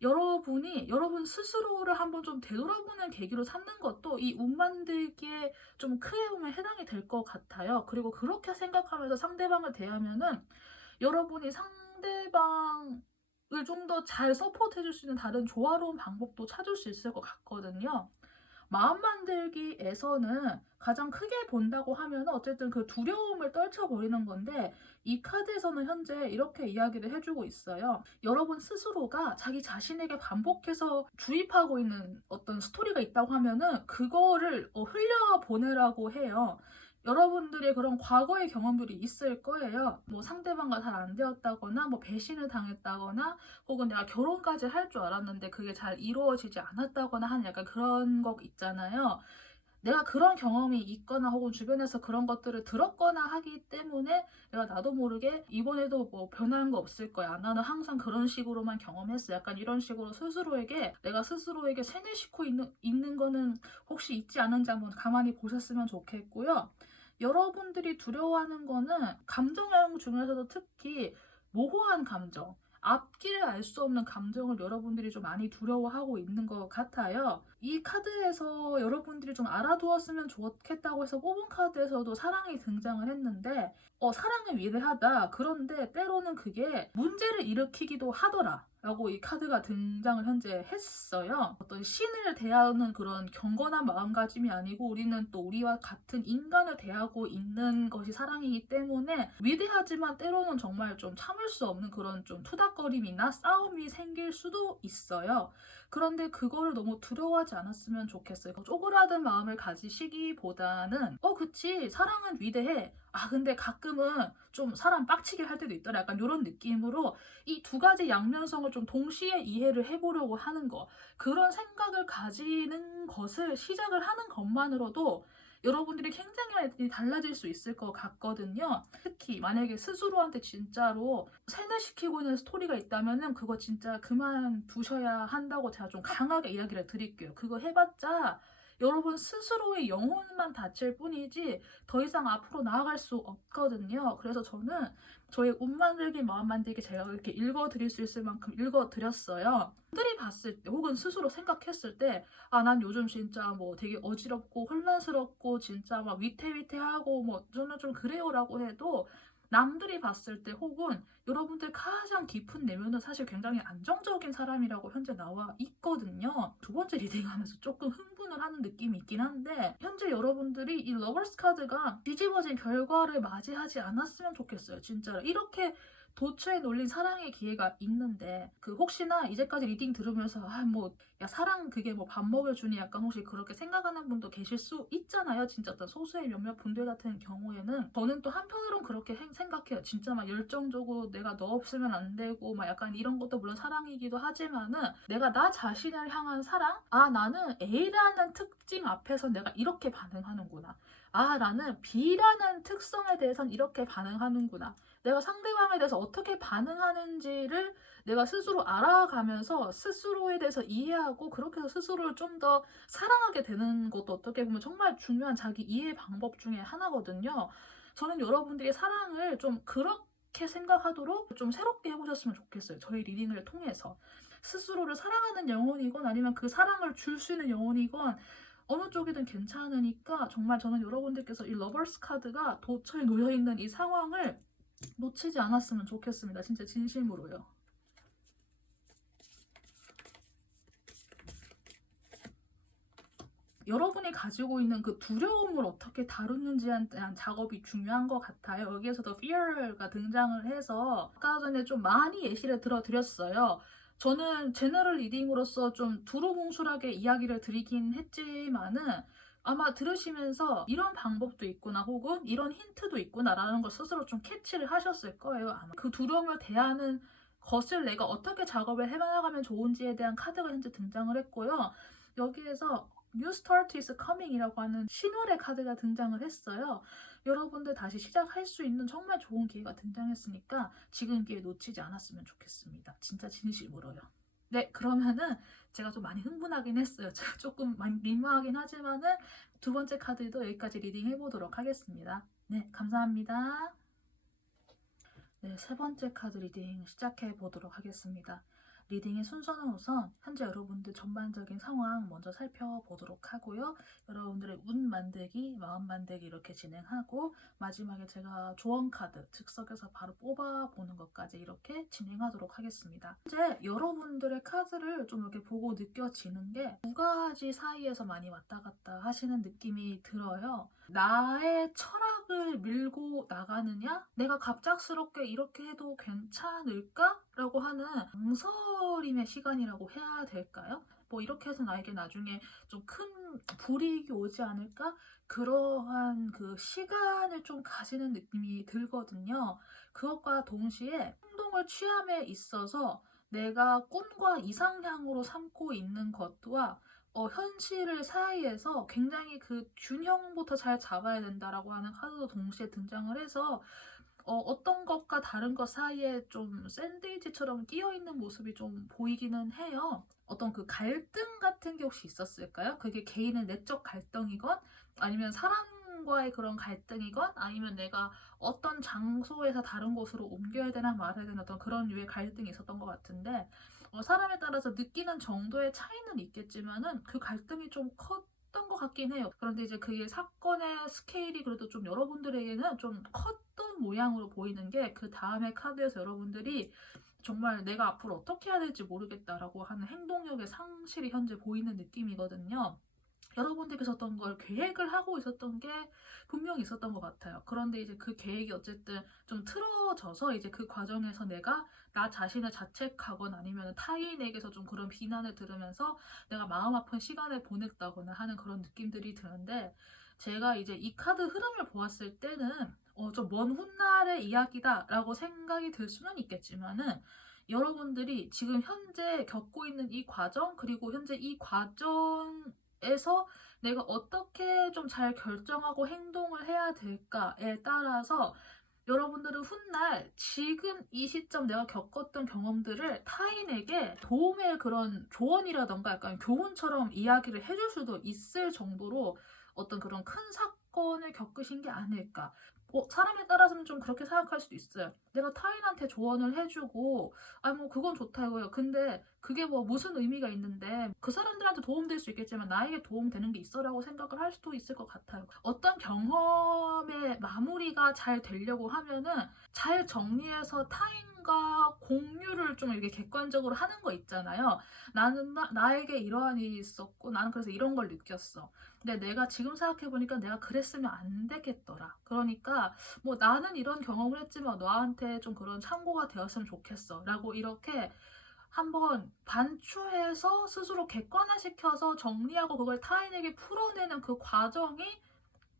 여러분이 여러분 스스로를 한번 좀 되돌아보는 계기로 삼는 것도 이 운 만들기에 좀 크게 보면 해당이 될 것 같아요. 그리고 그렇게 생각하면서 상대방을 대하면은 여러분이 상대방을 좀 더 잘 서포트 해줄 수 있는 다른 조화로운 방법도 찾을 수 있을 것 같거든요. 마음 만들기에서는 가장 크게 본다고 하면 어쨌든 그 두려움을 떨쳐버리는 건데, 이 카드에서는 현재 이렇게 이야기를 해주고 있어요. 여러분 스스로가 자기 자신에게 반복해서 주입하고 있는 어떤 스토리가 있다고 하면은 그거를 흘려보내라고 해요. 여러분들의 그런 과거의 경험들이 있을 거예요. 뭐 상대방과 잘 안 되었다거나, 뭐 배신을 당했다거나, 혹은 내가 결혼까지 할 줄 알았는데 그게 잘 이루어지지 않았다거나 하는 약간 그런 거 있잖아요. 내가 그런 경험이 있거나 혹은 주변에서 그런 것들을 들었거나 하기 때문에 내가 나도 모르게 이번에도 뭐 변한 거 없을 거야. 나는 항상 그런 식으로만 경험했어. 약간 이런 식으로 스스로에게 내가 스스로에게 세뇌시키고 있는 거는 혹시 있지 않은지 한번 가만히 보셨으면 좋겠고요. 여러분들이 두려워하는 거는 감정형 중에서도 특히 모호한 감정, 앞길을 알 수 없는 감정을 여러분들이 좀 많이 두려워하고 있는 것 같아요. 이 카드에서 여러분들이 좀 알아두었으면 좋겠다고 해서 뽑은 카드에서도 사랑이 등장을 했는데, 사랑은 위대하다. 그런데 때로는 그게 문제를 일으키기도 하더라. 라고 이 카드가 등장을 현재 했어요. 어떤 신을 대하는 그런 경건한 마음가짐이 아니고 우리는 또 우리와 같은 인간을 대하고 있는 것이 사랑이기 때문에 위대하지만 때로는 정말 좀 참을 수 없는 그런 좀 투닥거림이나 싸움이 생길 수도 있어요. 그런데 그거를 너무 두려워하지 않았으면 좋겠어요. 쪼그라든 마음을 가지시기보다는 그치, 사랑은 위대해. 아, 근데 가끔은 좀 사람 빡치게 할 때도 있더라. 약간 이런 느낌으로 이 두 가지 양면성을 좀 동시에 이해를 해보려고 하는 거. 그런 생각을 가지는 것을 시작을 하는 것만으로도 여러분들이 굉장히 많이 달라질 수 있을 것 같거든요. 특히 만약에 스스로한테 진짜로 세뇌시키고 있는 스토리가 있다면은 그거 진짜 그만두셔야 한다고 제가 좀 강하게 이야기를 드릴게요. 그거 해봤자 여러분 스스로의 영혼만 다칠 뿐이지 더 이상 앞으로 나아갈 수 없거든요. 그래서 저는 저의 옷 만들기, 마음 만들기 제가 이렇게 읽어드릴 수 있을 만큼 읽어드렸어요. 남들이 봤을 때 혹은 스스로 생각했을 때 난 요즘 진짜 뭐 되게 어지럽고 혼란스럽고 진짜 막 위태위태하고 뭐 저는 좀 그래요라고 해도 남들이 봤을 때 혹은 여러분들 가장 깊은 내면은 사실 굉장히 안정적인 사람이라고 현재 나와 있거든요. 두 번째 리딩하면서 조금 흥분을 하는 느낌이 있긴 한데 현재 여러분들이 이 러버스 카드가 뒤집어진 결과를 맞이하지 않았으면 좋겠어요. 진짜로 이렇게 도처에 놓린 사랑의 기회가 있는데 혹시나 이제까지 리딩 들으면서 야 사랑 그게 뭐 밥 먹여주니 약간 혹시 그렇게 생각하는 분도 계실 수 있잖아요. 진짜 어떤 소수의 몇몇 분들 같은 경우에는 저는 또 한편으론 그렇게 생각해요. 진짜 막 열정적으로 내가 너 없으면 안 되고 막 약간 이런 것도 물론 사랑이기도 하지만은 내가 나 자신을 향한 사랑? 나는 A라는 특징 앞에서 내가 이렇게 반응하는구나. 나는 B라는 특성에 대해서는 이렇게 반응하는구나. 내가 상대방에 대해서 어떻게 반응하는지를 내가 스스로 알아가면서 스스로에 대해서 이해하고 그렇게 해서 스스로를 좀 더 사랑하게 되는 것도 어떻게 보면 정말 중요한 자기 이해 방법 중에 하나거든요. 저는 여러분들이 사랑을 좀 그렇게 생각하도록 좀 새롭게 해보셨으면 좋겠어요. 저희 리딩을 통해서. 스스로를 사랑하는 영혼이건 아니면 그 사랑을 줄 수 있는 영혼이건 어느 쪽이든 괜찮으니까 정말 저는 여러분들께서 이 러버스 카드가 도처에 놓여있는 이 상황을 놓치지 않았으면 좋겠습니다. 진짜 진심으로요. 여러분이 가지고 있는 그 두려움을 어떻게 다루는지에 대한 작업이 중요한 것 같아요. 여기에서도 fear가 등장을 해서 아까 전에 좀 많이 예시를 들어드렸어요. 저는 제너럴 리딩으로서 좀 두루뭉술하게 이야기를 드리긴 했지만은 아마 들으시면서 이런 방법도 있구나 혹은 이런 힌트도 있구나라는 걸 스스로 좀 캐치를 하셨을 거예요. 아마 그 두려움을 대하는 것을 내가 어떻게 작업을 해나가면 좋은지에 대한 카드가 현재 등장을 했고요. 여기에서 New Start is Coming이라고 하는 신월의 카드가 등장을 했어요. 여러분들 다시 시작할 수 있는 정말 좋은 기회가 등장했으니까 지금 기회 놓치지 않았으면 좋겠습니다. 진짜 진심으로요. 네, 그러면은 제가 좀 많이 흥분하긴 했어요. 조금 많이 민망하긴 하지만은 두 번째 카드도 여기까지 리딩 해보도록 하겠습니다. 네, 감사합니다. 네, 세 번째 카드 리딩 시작해 보도록 하겠습니다. 리딩의 순서는 우선 현재 여러분들 전반적인 상황 먼저 살펴보도록 하고요. 여러분들의 운 만들기, 마음 만들기 이렇게 진행하고 마지막에 제가 조언 카드 즉석에서 바로 뽑아보는 것까지 이렇게 진행하도록 하겠습니다. 현재 여러분들의 카드를 좀 이렇게 보고 느껴지는 게 두 가지 사이에서 많이 왔다 갔다 하시는 느낌이 들어요. 나의 철학을 밀고 나가느냐? 내가 갑작스럽게 이렇게 해도 괜찮을까? 라고 하는 망설임의 시간이라고 해야 될까요? 뭐 이렇게 해서 나에게 나중에 좀 큰 불이익이 오지 않을까? 그러한 그 시간을 좀 가지는 느낌이 들거든요. 그것과 동시에 행동을 취함에 있어서 내가 꿈과 이상향으로 삼고 있는 것과 현실 사이에서 굉장히 그 균형부터 잘 잡아야 된다라고 하는 카드도 동시에 등장을 해서 어떤 것과 다른 것 사이에 좀 샌드위치처럼 끼어있는 모습이 좀 보이기는 해요. 어떤 그 갈등 같은 게 혹시 있었을까요? 그게 개인의 내적 갈등이건 아니면 사람과의 그런 갈등이건 아니면 내가 어떤 장소에서 다른 곳으로 옮겨야 되나 말아야 되나 어떤 그런 류의 갈등이 있었던 것 같은데 사람에 따라서 느끼는 정도의 차이는 있겠지만은 그 갈등이 좀 컸던 것 같긴 해요. 그런데 이제 그게 사건의 스케일이 그래도 좀 여러분들에게는 좀 컸던 모양으로 보이는 게 그 다음에 카드에서 여러분들이 정말 내가 앞으로 어떻게 해야 될지 모르겠다라고 하는 행동력의 상실이 현재 보이는 느낌이거든요. 여러분들께서 어떤 걸 계획을 하고 있었던 게 분명히 있었던 것 같아요. 그런데 이제 그 계획이 어쨌든 좀 틀어져서 이제 그 과정에서 내가 나 자신을 자책하거나 아니면 타인에게서 좀 그런 비난을 들으면서 내가 마음 아픈 시간을 보냈다거나 하는 그런 느낌들이 드는데 제가 이제 이 카드 흐름을 보았을 때는 좀 먼 훗날의 이야기다라고 생각이 들 수는 있겠지만은 여러분들이 지금 현재 겪고 있는 이 과정 그리고 현재 이 과정에서 내가 어떻게 좀 잘 결정하고 행동을 해야 될까에 따라서 여러분들은 훗날 지금 이 시점 내가 겪었던 경험들을 타인에게 도움의 그런 조언이라던가 약간 교훈처럼 이야기를 해줄 수도 있을 정도로 어떤 그런 큰 사건을 겪으신 게 아닐까. 사람에 따라서는 좀 그렇게 생각할 수도 있어요. 내가 타인한테 조언을 해주고, 뭐 그건 좋다 이거예요. 근데 그게 뭐 무슨 의미가 있는데 그 사람들한테 도움될 수 있겠지만 나에게 도움되는 게 있어라고 생각을 할 수도 있을 것 같아요. 어떤 경험의 마무리가 잘 되려고 하면은 잘 정리해서 타인과 공유를 좀 이렇게 객관적으로 하는 거 있잖아요. 나는 나에게 이러한 일이 있었고 나는 그래서 이런 걸 느꼈어. 근데 내가 지금 생각해보니까 내가 그랬으면 안 되겠더라. 그러니까 뭐 나는 이런 경험을 했지만 너한테 좀 그런 참고가 되었으면 좋겠어. 라고 이렇게 한번 반추해서 스스로 객관화시켜서 정리하고 그걸 타인에게 풀어내는 그 과정이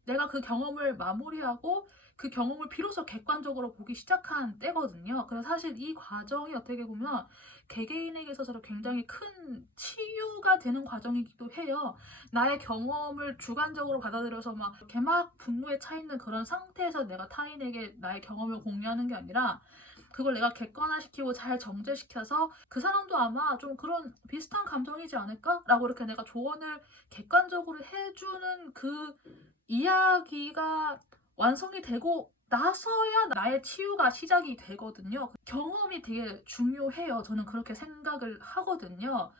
내가 그 경험을 마무리하고 그 경험을 비로소 객관적으로 보기 시작한 때거든요. 그래서 사실 이 과정이 어떻게 보면 개개인에게 있어서 굉장히 큰 치유가 되는 과정이기도 해요. 나의 경험을 주관적으로 받아들여서 막 이렇게 막 분노에 차 있는 그런 상태에서 내가 타인에게 나의 경험을 공유하는 게 아니라 그걸 내가 객관화시키고 잘 정제시켜서 그 사람도 아마 좀 그런 비슷한 감정이지 않을까? 라고 이렇게 내가 조언을 객관적으로 해주는 그 이야기가 완성이 되고 나서야 나의 치유가 시작이 되거든요. 경험이 되게 중요해요. 저는 그렇게 생각을 하거든요.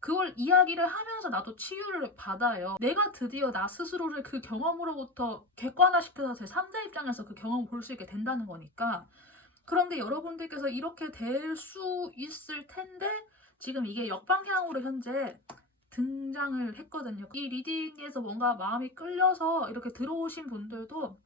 그걸 이야기를 하면서 나도 치유를 받아요. 내가 드디어 나 스스로를 그 경험으로부터 객관화시켜서 제 3자 입장에서 그 경험을 볼 수 있게 된다는 거니까. 그런데 여러분들께서 이렇게 될 수 있을 텐데 지금 이게 역방향으로 현재 등장을 했거든요. 이 리딩에서 뭔가 마음이 끌려서 이렇게 들어오신 분들도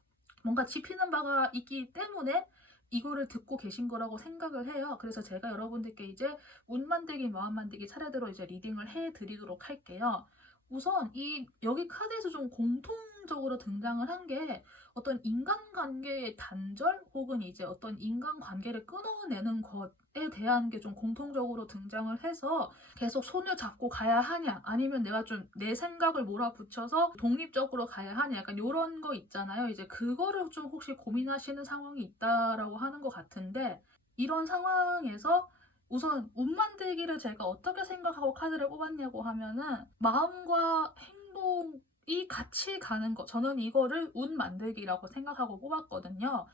뭔가 짚히는 바가 있기 때문에 이거를 듣고 계신 거라고 생각을 해요. 그래서 제가 여러분들께 이제 운 만들기, 마음 만들기 차례대로 이제 리딩을 해 드리도록 할게요. 우선 이 여기 카드에서 좀 공통적으로 등장을 한 게 어떤 인간관계의 단절 혹은 이제 어떤 인간관계를 끊어내는 것에 대한 게 좀 공통적으로 등장을 해서 계속 손을 잡고 가야 하냐 아니면 내가 좀 내 생각을 몰아붙여서 독립적으로 가야 하냐 약간 요런 거 있잖아요. 이제 그거를 좀 혹시 고민하시는 상황이 있다라고 하는 것 같은데 이런 상황에서 우선 운 만들기를 제가 어떻게 생각하고 카드를 뽑았냐고 하면은 마음과 행동이 같이 가는 거. 저는 이거를 운 만들기라고 생각하고 뽑았거든요.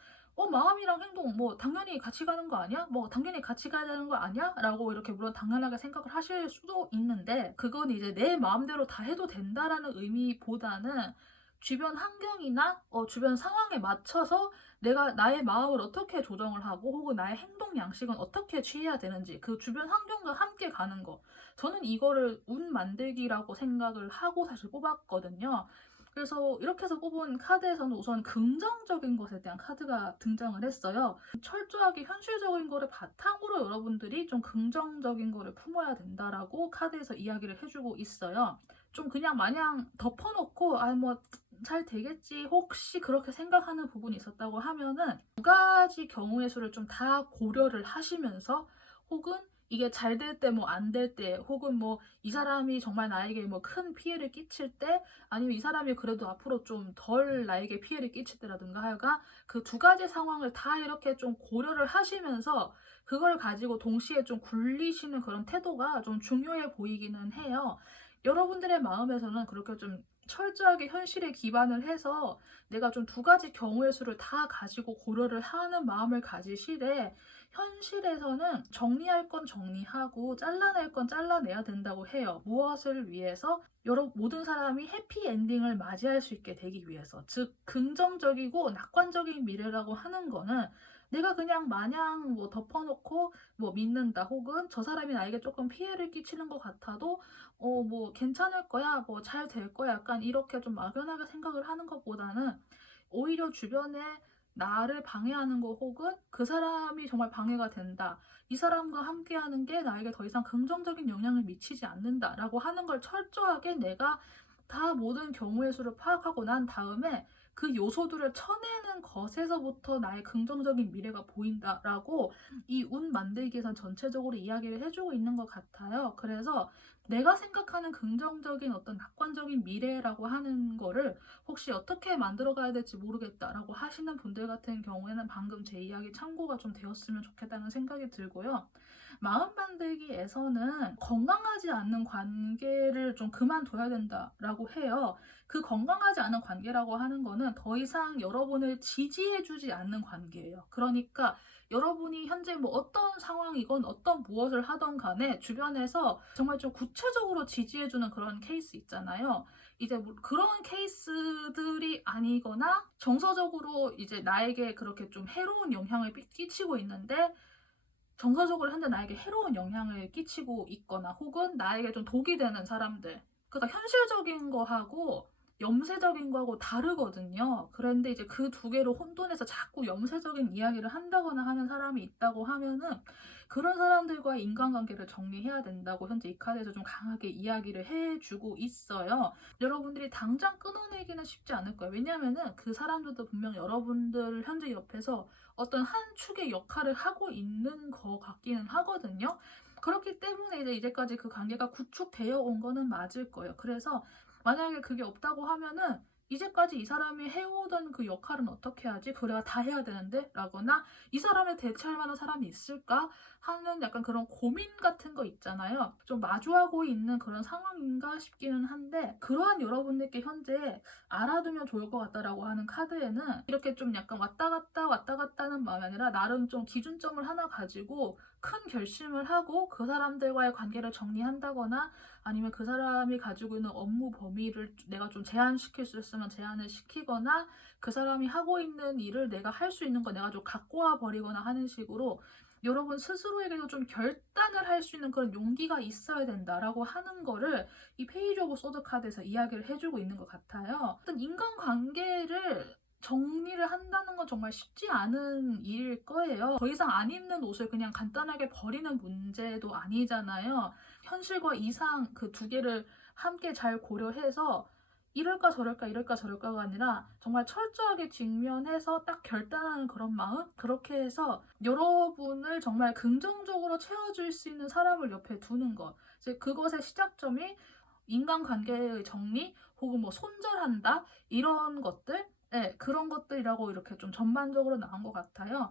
마음이랑 행동 뭐 당연히 같이 가는 거 아니야? 뭐 당연히 같이 가야 되는 거 아니야? 라고 이렇게 물론 당연하게 생각을 하실 수도 있는데 그건 이제 내 마음대로 다 해도 된다라는 의미보다는 주변 환경이나 주변 상황에 맞춰서 내가 나의 마음을 어떻게 조정을 하고 혹은 나의 행동 양식은 어떻게 취해야 되는지 그 주변 환경과 함께 가는 거. 저는 이거를 운 만들기라고 생각을 하고 사실 뽑았거든요. 그래서 이렇게 해서 뽑은 카드에서는 우선 긍정적인 것에 대한 카드가 등장을 했어요. 철저하게 현실적인 거를 바탕으로 여러분들이 좀 긍정적인 거를 품어야 된다라고 카드에서 이야기를 해주고 있어요. 좀 그냥 마냥 덮어놓고 뭐 잘 되겠지 혹시 그렇게 생각하는 부분이 있었다고 하면은 두 가지 경우의 수를 좀 다 고려를 하시면서 혹은 이게 잘 될 때 뭐 안 될 때 혹은 뭐 이 사람이 정말 나에게 뭐 큰 피해를 끼칠 때 아니면 이 사람이 그래도 앞으로 좀 덜 나에게 피해를 끼칠 때라든가 하여간 그 두 가지 상황을 다 이렇게 좀 고려를 하시면서 그걸 가지고 동시에 좀 굴리시는 그런 태도가 좀 중요해 보이기는 해요. 여러분들의 마음에서는 그렇게 좀 철저하게 현실에 기반을 해서 내가 좀 두 가지 경우의 수를 다 가지고 고려를 하는 마음을 가지시되 현실에서는 정리할 건 정리하고 잘라낼 건 잘라내야 된다고 해요. 무엇을 위해서? 모든 사람이 해피엔딩을 맞이할 수 있게 되기 위해서. 즉 긍정적이고 낙관적인 미래라고 하는 거는 내가 그냥 마냥 뭐 덮어놓고 뭐 믿는다 혹은 저 사람이 나에게 조금 피해를 끼치는 것 같아도 뭐 괜찮을 거야 뭐 잘 될 거야 약간 이렇게 좀 막연하게 생각을 하는 것보다는 오히려 주변에 나를 방해하는 거 혹은 그 사람이 정말 방해가 된다. 이 사람과 함께하는 게 나에게 더 이상 긍정적인 영향을 미치지 않는다라고 하는 걸 철저하게 내가 다 모든 경우의 수를 파악하고 난 다음에 그 요소들을 쳐내는 것에서부터 나의 긍정적인 미래가 보인다라고 이 운 만들기에선 전체적으로 이야기를 해주고 있는 것 같아요. 그래서 내가 생각하는 긍정적인 어떤 낙관적인 미래라고 하는 거를 혹시 어떻게 만들어 가야 될지 모르겠다라고 하시는 분들 같은 경우에는 방금 제 이야기 참고가 좀 되었으면 좋겠다는 생각이 들고요. 마음 만들기에서는 건강하지 않는 관계를 좀 그만둬야 된다라고 해요. 그 건강하지 않은 관계라고 하는 거는 더 이상 여러분을 지지해주지 않는 관계예요. 그러니까 여러분이 현재 뭐 어떤 상황이건 어떤 무엇을 하던 간에 주변에서 정말 좀 구체적으로 지지해주는 그런 케이스 있잖아요. 이제 뭐 그런 케이스들이 아니거나 정서적으로 이제 나에게 그렇게 좀 해로운 영향을 끼치고 있는데 정서적으로 현재 나에게 해로운 영향을 끼치고 있거나 혹은 나에게 좀 독이 되는 사람들. 그러니까 현실적인 거하고 염세적인 거하고 다르거든요. 그런데 이제 그 두 개로 혼돈해서 자꾸 염세적인 이야기를 한다거나 하는 사람이 있다고 하면은 그런 사람들과의 인간관계를 정리해야 된다고 현재 이 카드에서 좀 강하게 이야기를 해주고 있어요. 여러분들이 당장 끊어내기는 쉽지 않을 거예요. 왜냐면은 그 사람들도 분명 여러분들 현재 옆에서 어떤 한 축의 역할을 하고 있는 것 같기는 하거든요. 그렇기 때문에 이제까지 그 관계가 구축되어 온 거는 맞을 거예요. 그래서 만약에 그게 없다고 하면은 이제까지 이 사람이 해오던 그 역할은 어떻게 하지? 그거 내가 다 해야 되는데? 라거나 이 사람을 대체할 만한 사람이 있을까? 하는 약간 그런 고민 같은 거 있잖아요. 좀 마주하고 있는 그런 상황인가 싶기는 한데 그러한 여러분들께 현재 알아두면 좋을 것 같다라고 하는 카드에는 이렇게 좀 약간 왔다 갔다 하는 마음이 아니라 나름 좀 기준점을 하나 가지고 큰 결심을 하고 그 사람들과의 관계를 정리한다거나 아니면 그 사람이 가지고 있는 업무 범위를 내가 좀 제한시킬 수 있으면 제한을 시키거나 그 사람이 하고 있는 일을 내가 할 수 있는 거 내가 좀 갖고 와 버리거나 하는 식으로 여러분 스스로에게도 좀 결단을 할 수 있는 그런 용기가 있어야 된다라고 하는 거를 이 페이지 오브 소드 카드에서 이야기를 해주고 있는 것 같아요. 어떤 인간관계를 정리를 한다는 건 정말 쉽지 않은 일일 거예요. 더 이상 안 입는 옷을 그냥 간단하게 버리는 문제도 아니잖아요. 현실과 이상 그 두 개를 함께 잘 고려해서 이럴까 저럴까 이럴까 저럴까가 아니라 정말 철저하게 직면해서 딱 결단하는 그런 마음? 그렇게 해서 여러분을 정말 긍정적으로 채워줄 수 있는 사람을 옆에 두는 것. 이제 그것의 시작점이 인간관계의 정리 혹은 뭐 손절한다 이런 것들 네, 그런 것들이라고 이렇게 좀 전반적으로 나온 것 같아요.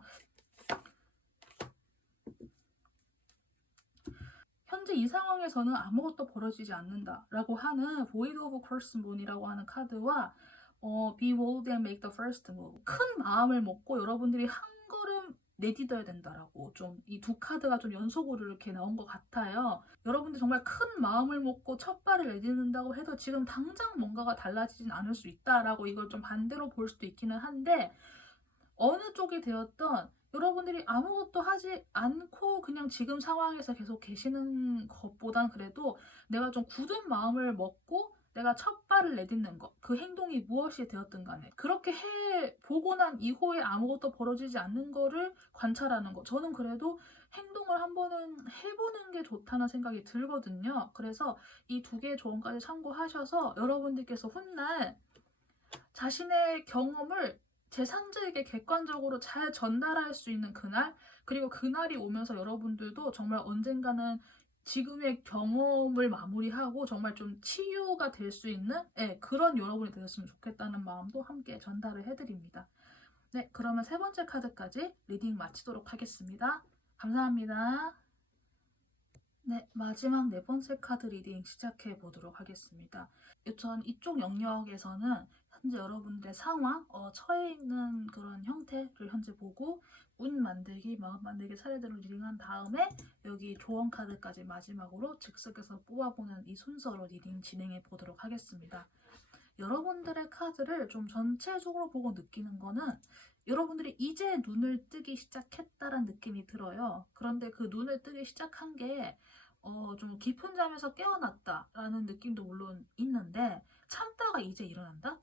현재 이 상황에서는 아무것도 벌어지지 않는다라고 하는 Void of Curse Moon이라고 하는 카드와 Be bold and make the first move. 큰 마음을 먹고 여러분들이 한 걸음 내딛어야 된다라고 좀 이 두 카드가 좀 연속으로 이렇게 나온 것 같아요. 여러분들 정말 큰 마음을 먹고 첫 발을 내딛는다고 해도 지금 당장 뭔가가 달라지진 않을 수 있다라고 이걸 좀 반대로 볼 수도 있기는 한데 어느 쪽이 되었던 여러분들이 아무것도 하지 않고 그냥 지금 상황에서 계속 계시는 것보단 그래도 내가 좀 굳은 마음을 먹고 내가 첫 발을 내딛는 것, 그 행동이 무엇이 되었든 간에 그렇게 해보고 난 이후에 아무것도 벌어지지 않는 거를 관찰하는 것. 저는 그래도 행동을 한 번은 해보는 게 좋다는 생각이 들거든요. 그래서 이 두 개의 조언까지 참고하셔서 여러분들께서 훗날 자신의 경험을 제3자에게 객관적으로 잘 전달할 수 있는 그날, 그리고 그날이 오면서 여러분들도 정말 언젠가는 지금의 경험을 마무리하고 정말 좀 치유가 될 수 있는 그런 여러분이 되셨으면 좋겠다는 마음도 함께 전달을 해드립니다. 네, 그러면 세 번째 카드까지 리딩 마치도록 하겠습니다. 감사합니다. 네, 마지막 네 번째 카드 리딩 시작해 보도록 하겠습니다. 우선 이쪽 영역에서는 현재 여러분들의 상황, 처해 있는 그런 형태를 현재 보고 운 만들기, 마음 만들기 차례대로 리딩한 다음에 여기 조언 카드까지 마지막으로 즉석에서 뽑아보는 이 순서로 리딩 진행해 보도록 하겠습니다. 여러분들의 카드를 좀 전체적으로 보고 느끼는 거는 여러분들이 이제 눈을 뜨기 시작했다는 느낌이 들어요. 그런데 그 눈을 뜨기 시작한 게 좀 깊은 잠에서 깨어났다라는 느낌도 물론 있는데 참다가 이제 일어난다?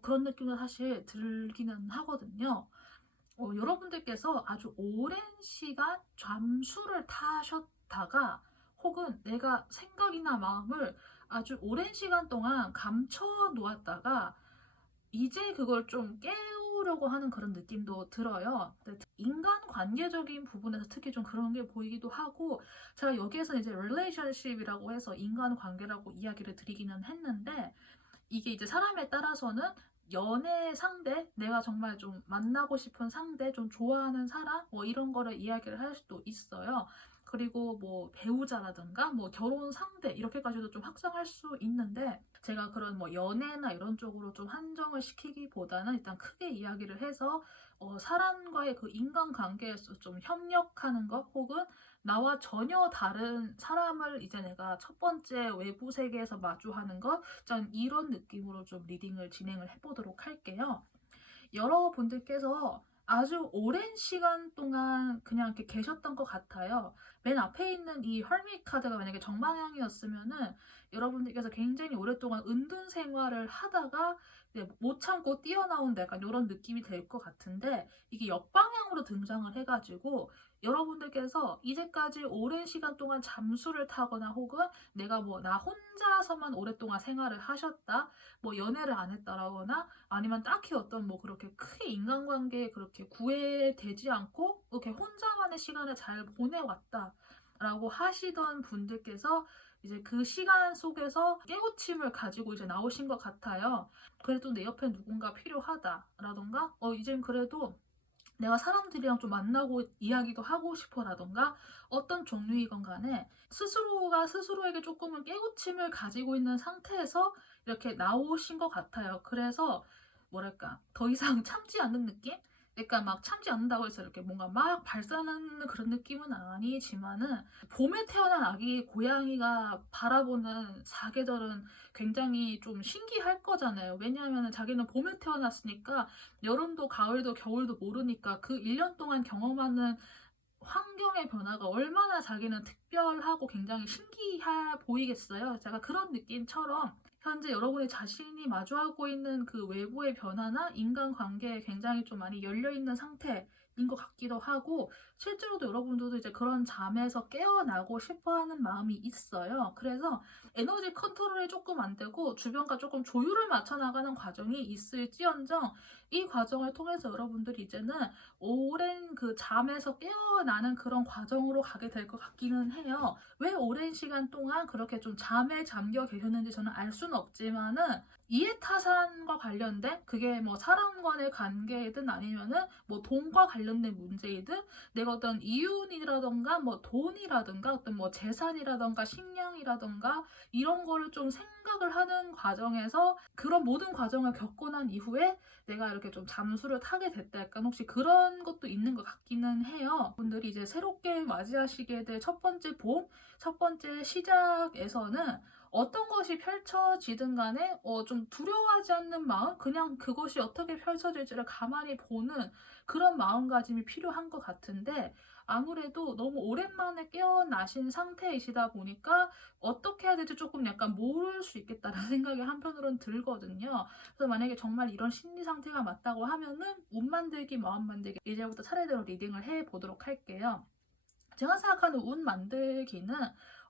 그런 느낌도 사실 들기는 하거든요. 여러분들께서 아주 오랜 시간 잠수를 타셨다가 혹은 내가 생각이나 마음을 아주 오랜 시간 동안 감춰 놓았다가 이제 그걸 좀 깨우려고 하는 그런 느낌도 들어요. 인간 관계적인 부분에서 특히 좀 그런 게 보이기도 하고 제가 여기에서 이제 relationship이라고 해서 인간 관계라고 이야기를 드리기는 했는데 이게 이제 사람에 따라서는 연애 상대, 내가 정말 좀 만나고 싶은 상대, 좀 좋아하는 사람, 뭐 이런 거를 이야기를 할 수도 있어요. 그리고 뭐 배우자라든가 뭐 결혼 상대 이렇게까지도 좀 확장할 수 있는데 제가 그런 뭐 연애나 이런 쪽으로 좀 한정을 시키기보다는 일단 크게 이야기를 해서 사람과의 그 인간관계에서 좀 협력하는 것 혹은 나와 전혀 다른 사람을 이제 내가 첫 번째 외부 세계에서 마주하는 것, 전 이런 느낌으로 좀 리딩을 진행을 해보도록 할게요. 여러분들께서 아주 오랜 시간 동안 그냥 이렇게 계셨던 것 같아요. 맨 앞에 있는 이 헐밋 카드가 만약에 정방향이었으면은 여러분들께서 굉장히 오랫동안 은둔 생활을 하다가 못 참고 뛰어나온 약간 이런 느낌이 될 것 같은데 이게 역방향으로 등장을 해가지고 여러분들께서 이제까지 오랜 시간 동안 잠수를 타거나 혹은 내가 뭐 나 혼자서만 오랫동안 생활을 하셨다, 뭐 연애를 안 했다라거나 아니면 딱히 어떤 뭐 그렇게 크게 인간관계에 그렇게 구애되지 않고 이렇게 혼자만의 시간을 잘 보내왔다 라고 하시던 분들께서 이제 그 시간 속에서 깨우침을 가지고 이제 나오신 것 같아요. 그래도 내 옆에 누군가 필요하다라던가, 이젠 그래도 내가 사람들이랑 좀 만나고 이야기도 하고 싶어라던가, 어떤 종류이건 간에 스스로가 스스로에게 조금은 깨우침을 가지고 있는 상태에서 이렇게 나오신 것 같아요. 그래서 뭐랄까, 더 이상 참지 않는 느낌? 그러니까 막 참지 않는다고 해서 이렇게 뭔가 막 발산하는 그런 느낌은 아니지만은, 봄에 태어난 아기 고양이가 바라보는 사계절은 굉장히 좀 신기할 거잖아요. 왜냐하면 자기는 봄에 태어났으니까 여름도 가을도 겨울도 모르니까 그 1년 동안 경험하는 환경의 변화가 얼마나 자기는 특별하고 굉장히 신기해 보이겠어요. 제가 그런 느낌처럼 현재 여러분이 자신이 마주하고 있는 그 외부의 변화나 인간관계에 굉장히 좀 많이 열려있는 상태인 것 같기도 하고, 실제로도 여러분들도 이제 그런 잠에서 깨어나고 싶어하는 마음이 있어요. 그래서 에너지 컨트롤이 조금 안 되고 주변과 조금 조율을 맞춰 나가는 과정이 있을지언정, 이 과정을 통해서 여러분들이 이제는 오랜 그 잠에서 깨어나는 그런 과정으로 가게 될 것 같기는 해요. 왜 오랜 시간 동안 그렇게 좀 잠에 잠겨 계셨는지 저는 알 수는 없지만은, 이해타산과 관련된, 그게 뭐 사람 간의 관계이든 아니면은 뭐 돈과 관련된 문제이든, 내가 어떤 이윤이라던가 뭐 돈이라던가 어떤 뭐 재산이라던가 식량이라던가 이런 거를 좀 생각을 하는 과정에서, 그런 모든 과정을 겪고 난 이후에 내가 이렇게 좀 잠수를 타게 됐다, 약간 혹시 그런 것도 있는 것 같기는 해요. 분들이 이제 새롭게 맞이하시게 될 첫 번째 봄, 첫 번째 시작에서는 어떤 것이 펼쳐지든 간에 좀 두려워하지 않는 마음, 그냥 그것이 어떻게 펼쳐질지를 가만히 보는 그런 마음가짐이 필요한 것 같은데, 아무래도 너무 오랜만에 깨어나신 상태이시다 보니까 어떻게 해야 될지 조금 약간 모를 수 있겠다라는 생각이 한편으로는 들거든요. 그래서 만약에 정말 이런 심리 상태가 맞다고 하면은 운 만들기, 마음 만들기, 이제부터 차례대로 리딩을 해보도록 할게요. 제가 생각하는 운 만들기는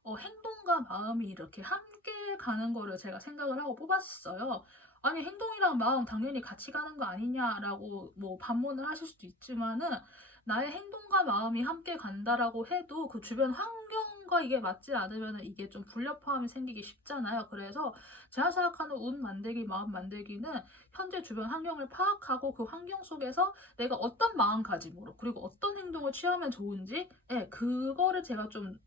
행동과 마음이 이렇게 함께 가는 거를 제가 생각을 하고 뽑았어요. 아니, 행동이랑 마음 당연히 같이 가는 거 아니냐라고 뭐 반문을 하실 수도 있지만은, 나의 행동과 마음이 함께 간다라고 해도 그 주변 환경과 이게 맞지 않으면 이게 좀 불협화음이 생기기 쉽잖아요. 그래서 제가 생각하는 운 만들기, 마음 만들기는 현재 주변 환경을 파악하고 그 환경 속에서 내가 어떤 마음가짐으로 그리고 어떤 행동을 취하면 좋은지, 그거를 제가 좀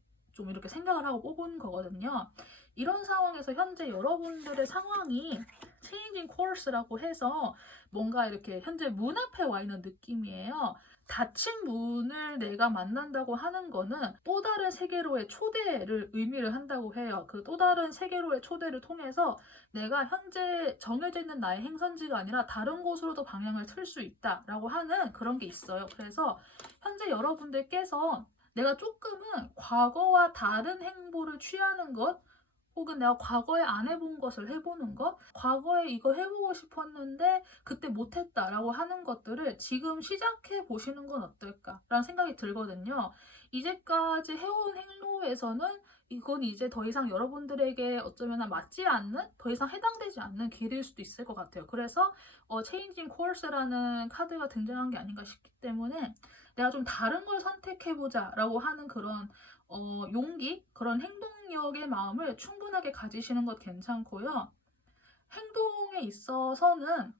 이렇게 생각을 하고 뽑은 거거든요. 이런 상황에서 현재 여러분들의 상황이 changing course라고 해서 뭔가 이렇게 현재 문 앞에 와 있는 느낌이에요. 닫힌 문을 내가 만난다고 하는 거는 또 다른 세계로의 초대를 의미를 한다고 해요. 그 또 다른 세계로의 초대를 통해서 내가 현재 정해져 있는 나의 행선지가 아니라 다른 곳으로도 방향을 틀 수 있다라고 하는 그런 게 있어요. 그래서 현재 여러분들께서 내가 조금은 과거와 다른 행보를 취하는 것, 혹은 내가 과거에 안 해본 것을 해보는 것, 과거에 이거 해보고 싶었는데 그때 못했다라고 하는 것들을 지금 시작해 보시는 건 어떨까라는 생각이 들거든요. 이제까지 해온 행로에서는 이건 이제 더 이상 여러분들에게 어쩌면 맞지 않는, 더 이상 해당되지 않는 길일 수도 있을 것 같아요. 그래서 Changing Course라는 카드가 등장한 게 아닌가 싶기 때문에, 내가 좀 다른 걸 선택해보자 라고 하는 그런 용기, 그런 행동력의 마음을 충분하게 가지시는 것 괜찮고요. 행동에 있어서는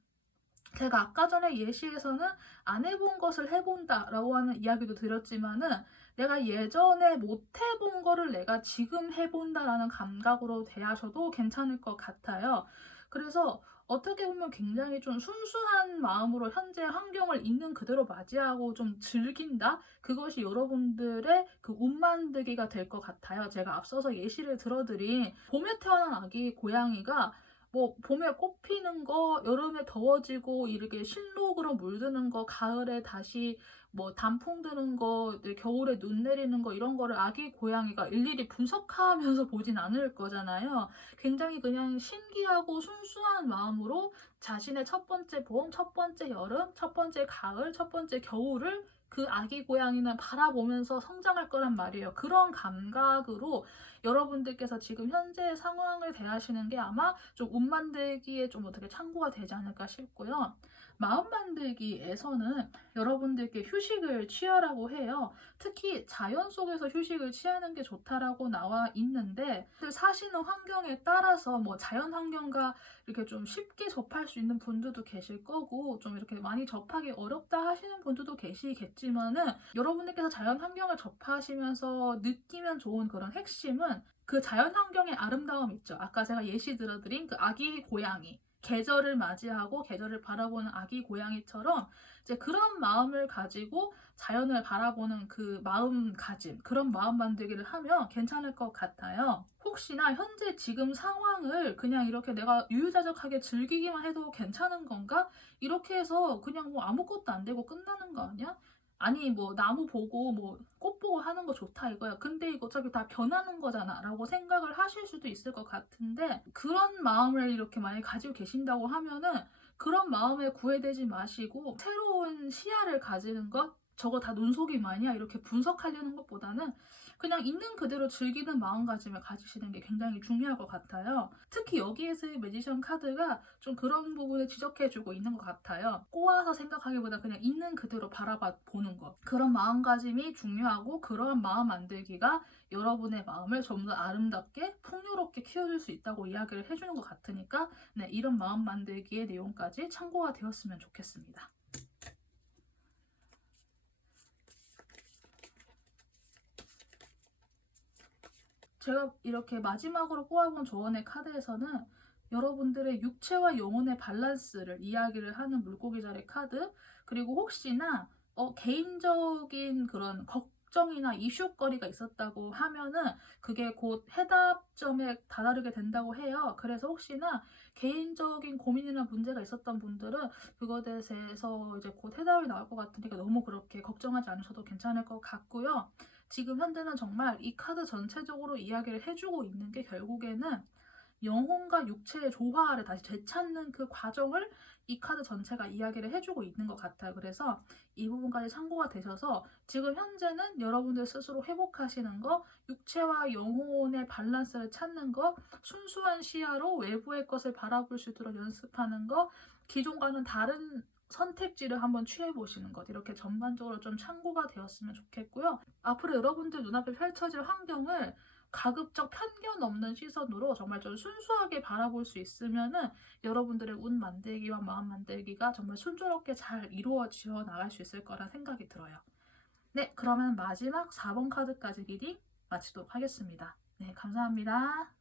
제가 아까 전에 예시에서는 안 해본 것을 해본다 라고 하는 이야기도 드렸지만은, 내가 예전에 못 해본 거를 내가 지금 해본다 라는 감각으로 대하셔도 괜찮을 것 같아요. 그래서 어떻게 보면 굉장히 좀 순수한 마음으로 현재 환경을 있는 그대로 맞이하고 좀 즐긴다? 그것이 여러분들의 그 운 만들기가 될 것 같아요. 제가 앞서서 예시를 들어드린 봄에 태어난 아기 고양이가 뭐 봄에 꽃 피는 거, 여름에 더워지고 이렇게 신록으로 물드는 거, 가을에 다시 뭐 단풍 드는 거, 겨울에 눈 내리는 거, 이런 거를 아기 고양이가 일일이 분석하면서 보진 않을 거잖아요. 굉장히 그냥 신기하고 순수한 마음으로 자신의 첫 번째 봄, 첫 번째 여름, 첫 번째 가을, 첫 번째 겨울을 그 아기 고양이는 바라보면서 성장할 거란 말이에요. 그런 감각으로 여러분들께서 지금 현재의 상황을 대하시는 게 아마 좀 운 만들기에 좀 어떻게 참고가 되지 않을까 싶고요. 마음 만들기에서는 여러분들께 휴식을 취하라고 해요. 특히 자연 속에서 휴식을 취하는 게 좋다라고 나와 있는데 사시는 환경에 따라서 뭐 자연 환경과 이렇게 좀 쉽게 접할 수 있는 분들도 계실 거고 좀 이렇게 많이 접하기 어렵다 하시는 분들도 계시겠지만은 여러분들께서 자연 환경을 접하시면서 느끼면 좋은 그런 핵심은 그 자연 환경의 아름다움 있죠. 아까 제가 예시 들어드린 그 아기 고양이. 계절을 맞이하고 계절을 바라보는 아기 고양이처럼 이제 그런 마음을 가지고 자연을 바라보는 그 마음가짐, 그런 마음 만들기를 하면 괜찮을 것 같아요. 혹시나 현재 지금 상황을 그냥 이렇게 내가 유유자적하게 즐기기만 해도 괜찮은 건가? 이렇게 해서 그냥 뭐 아무것도 안 되고 끝나는 거 아니야? 아니 뭐 나무 보고 뭐 꽃 보고 하는 거 좋다 이거야. 근데 이거 어차피 다 변하는 거잖아 라고 생각을 하실 수도 있을 것 같은데 그런 마음을 이렇게 많이 가지고 계신다고 하면은 그런 마음에 구애되지 마시고 새로운 시야를 가지는 것 저거 다 눈속임 아니야? 이렇게 분석하려는 것보다는 그냥 있는 그대로 즐기는 마음가짐을 가지시는 게 굉장히 중요할 것 같아요. 특히 여기에서의 매지션 카드가 좀 그런 부분을 지적해주고 있는 것 같아요. 꼬아서 생각하기보다 그냥 있는 그대로 바라봐 보는 것. 그런 마음가짐이 중요하고 그러한 마음 만들기가 여러분의 마음을 좀 더 아름답게 풍요롭게 키워줄 수 있다고 이야기를 해주는 것 같으니까 네, 이런 마음 만들기의 내용까지 참고가 되었으면 좋겠습니다. 제가 이렇게 마지막으로 뽑아본 조언의 카드에서는 여러분들의 육체와 영혼의 밸런스를 이야기를 하는 물고기 자리 카드, 그리고 혹시나 개인적인 그런 걱정이나 이슈거리가 있었다고 하면은 그게 곧 해답점에 다다르게 된다고 해요. 그래서 혹시나 개인적인 고민이나 문제가 있었던 분들은 그거에 대해서 이제 곧 해답이 나올 것 같으니까 너무 그렇게 걱정하지 않으셔도 괜찮을 것 같고요. 지금 현재는 정말 이 카드 전체적으로 이야기를 해주고 있는 게 결국에는 영혼과 육체의 조화를 다시 되찾는 그 과정을 이 카드 전체가 이야기를 해주고 있는 것 같아요. 그래서 이 부분까지 참고가 되셔서 지금 현재는 여러분들 스스로 회복하시는 거, 육체와 영혼의 밸런스를 찾는 거, 순수한 시야로 외부의 것을 바라볼 수 있도록 연습하는 거, 기존과는 다른 선택지를 한번 취해보시는 것 이렇게 전반적으로 좀 참고가 되었으면 좋겠고요. 앞으로 여러분들 눈앞에 펼쳐질 환경을 가급적 편견 없는 시선으로 정말 좀 순수하게 바라볼 수 있으면은 여러분들의 운 만들기와 마음 만들기가 정말 순조롭게 잘 이루어져 나갈 수 있을 거라 생각이 들어요. 네, 그러면 마지막 4번 카드까지 리딩 마치도록 하겠습니다. 네, 감사합니다.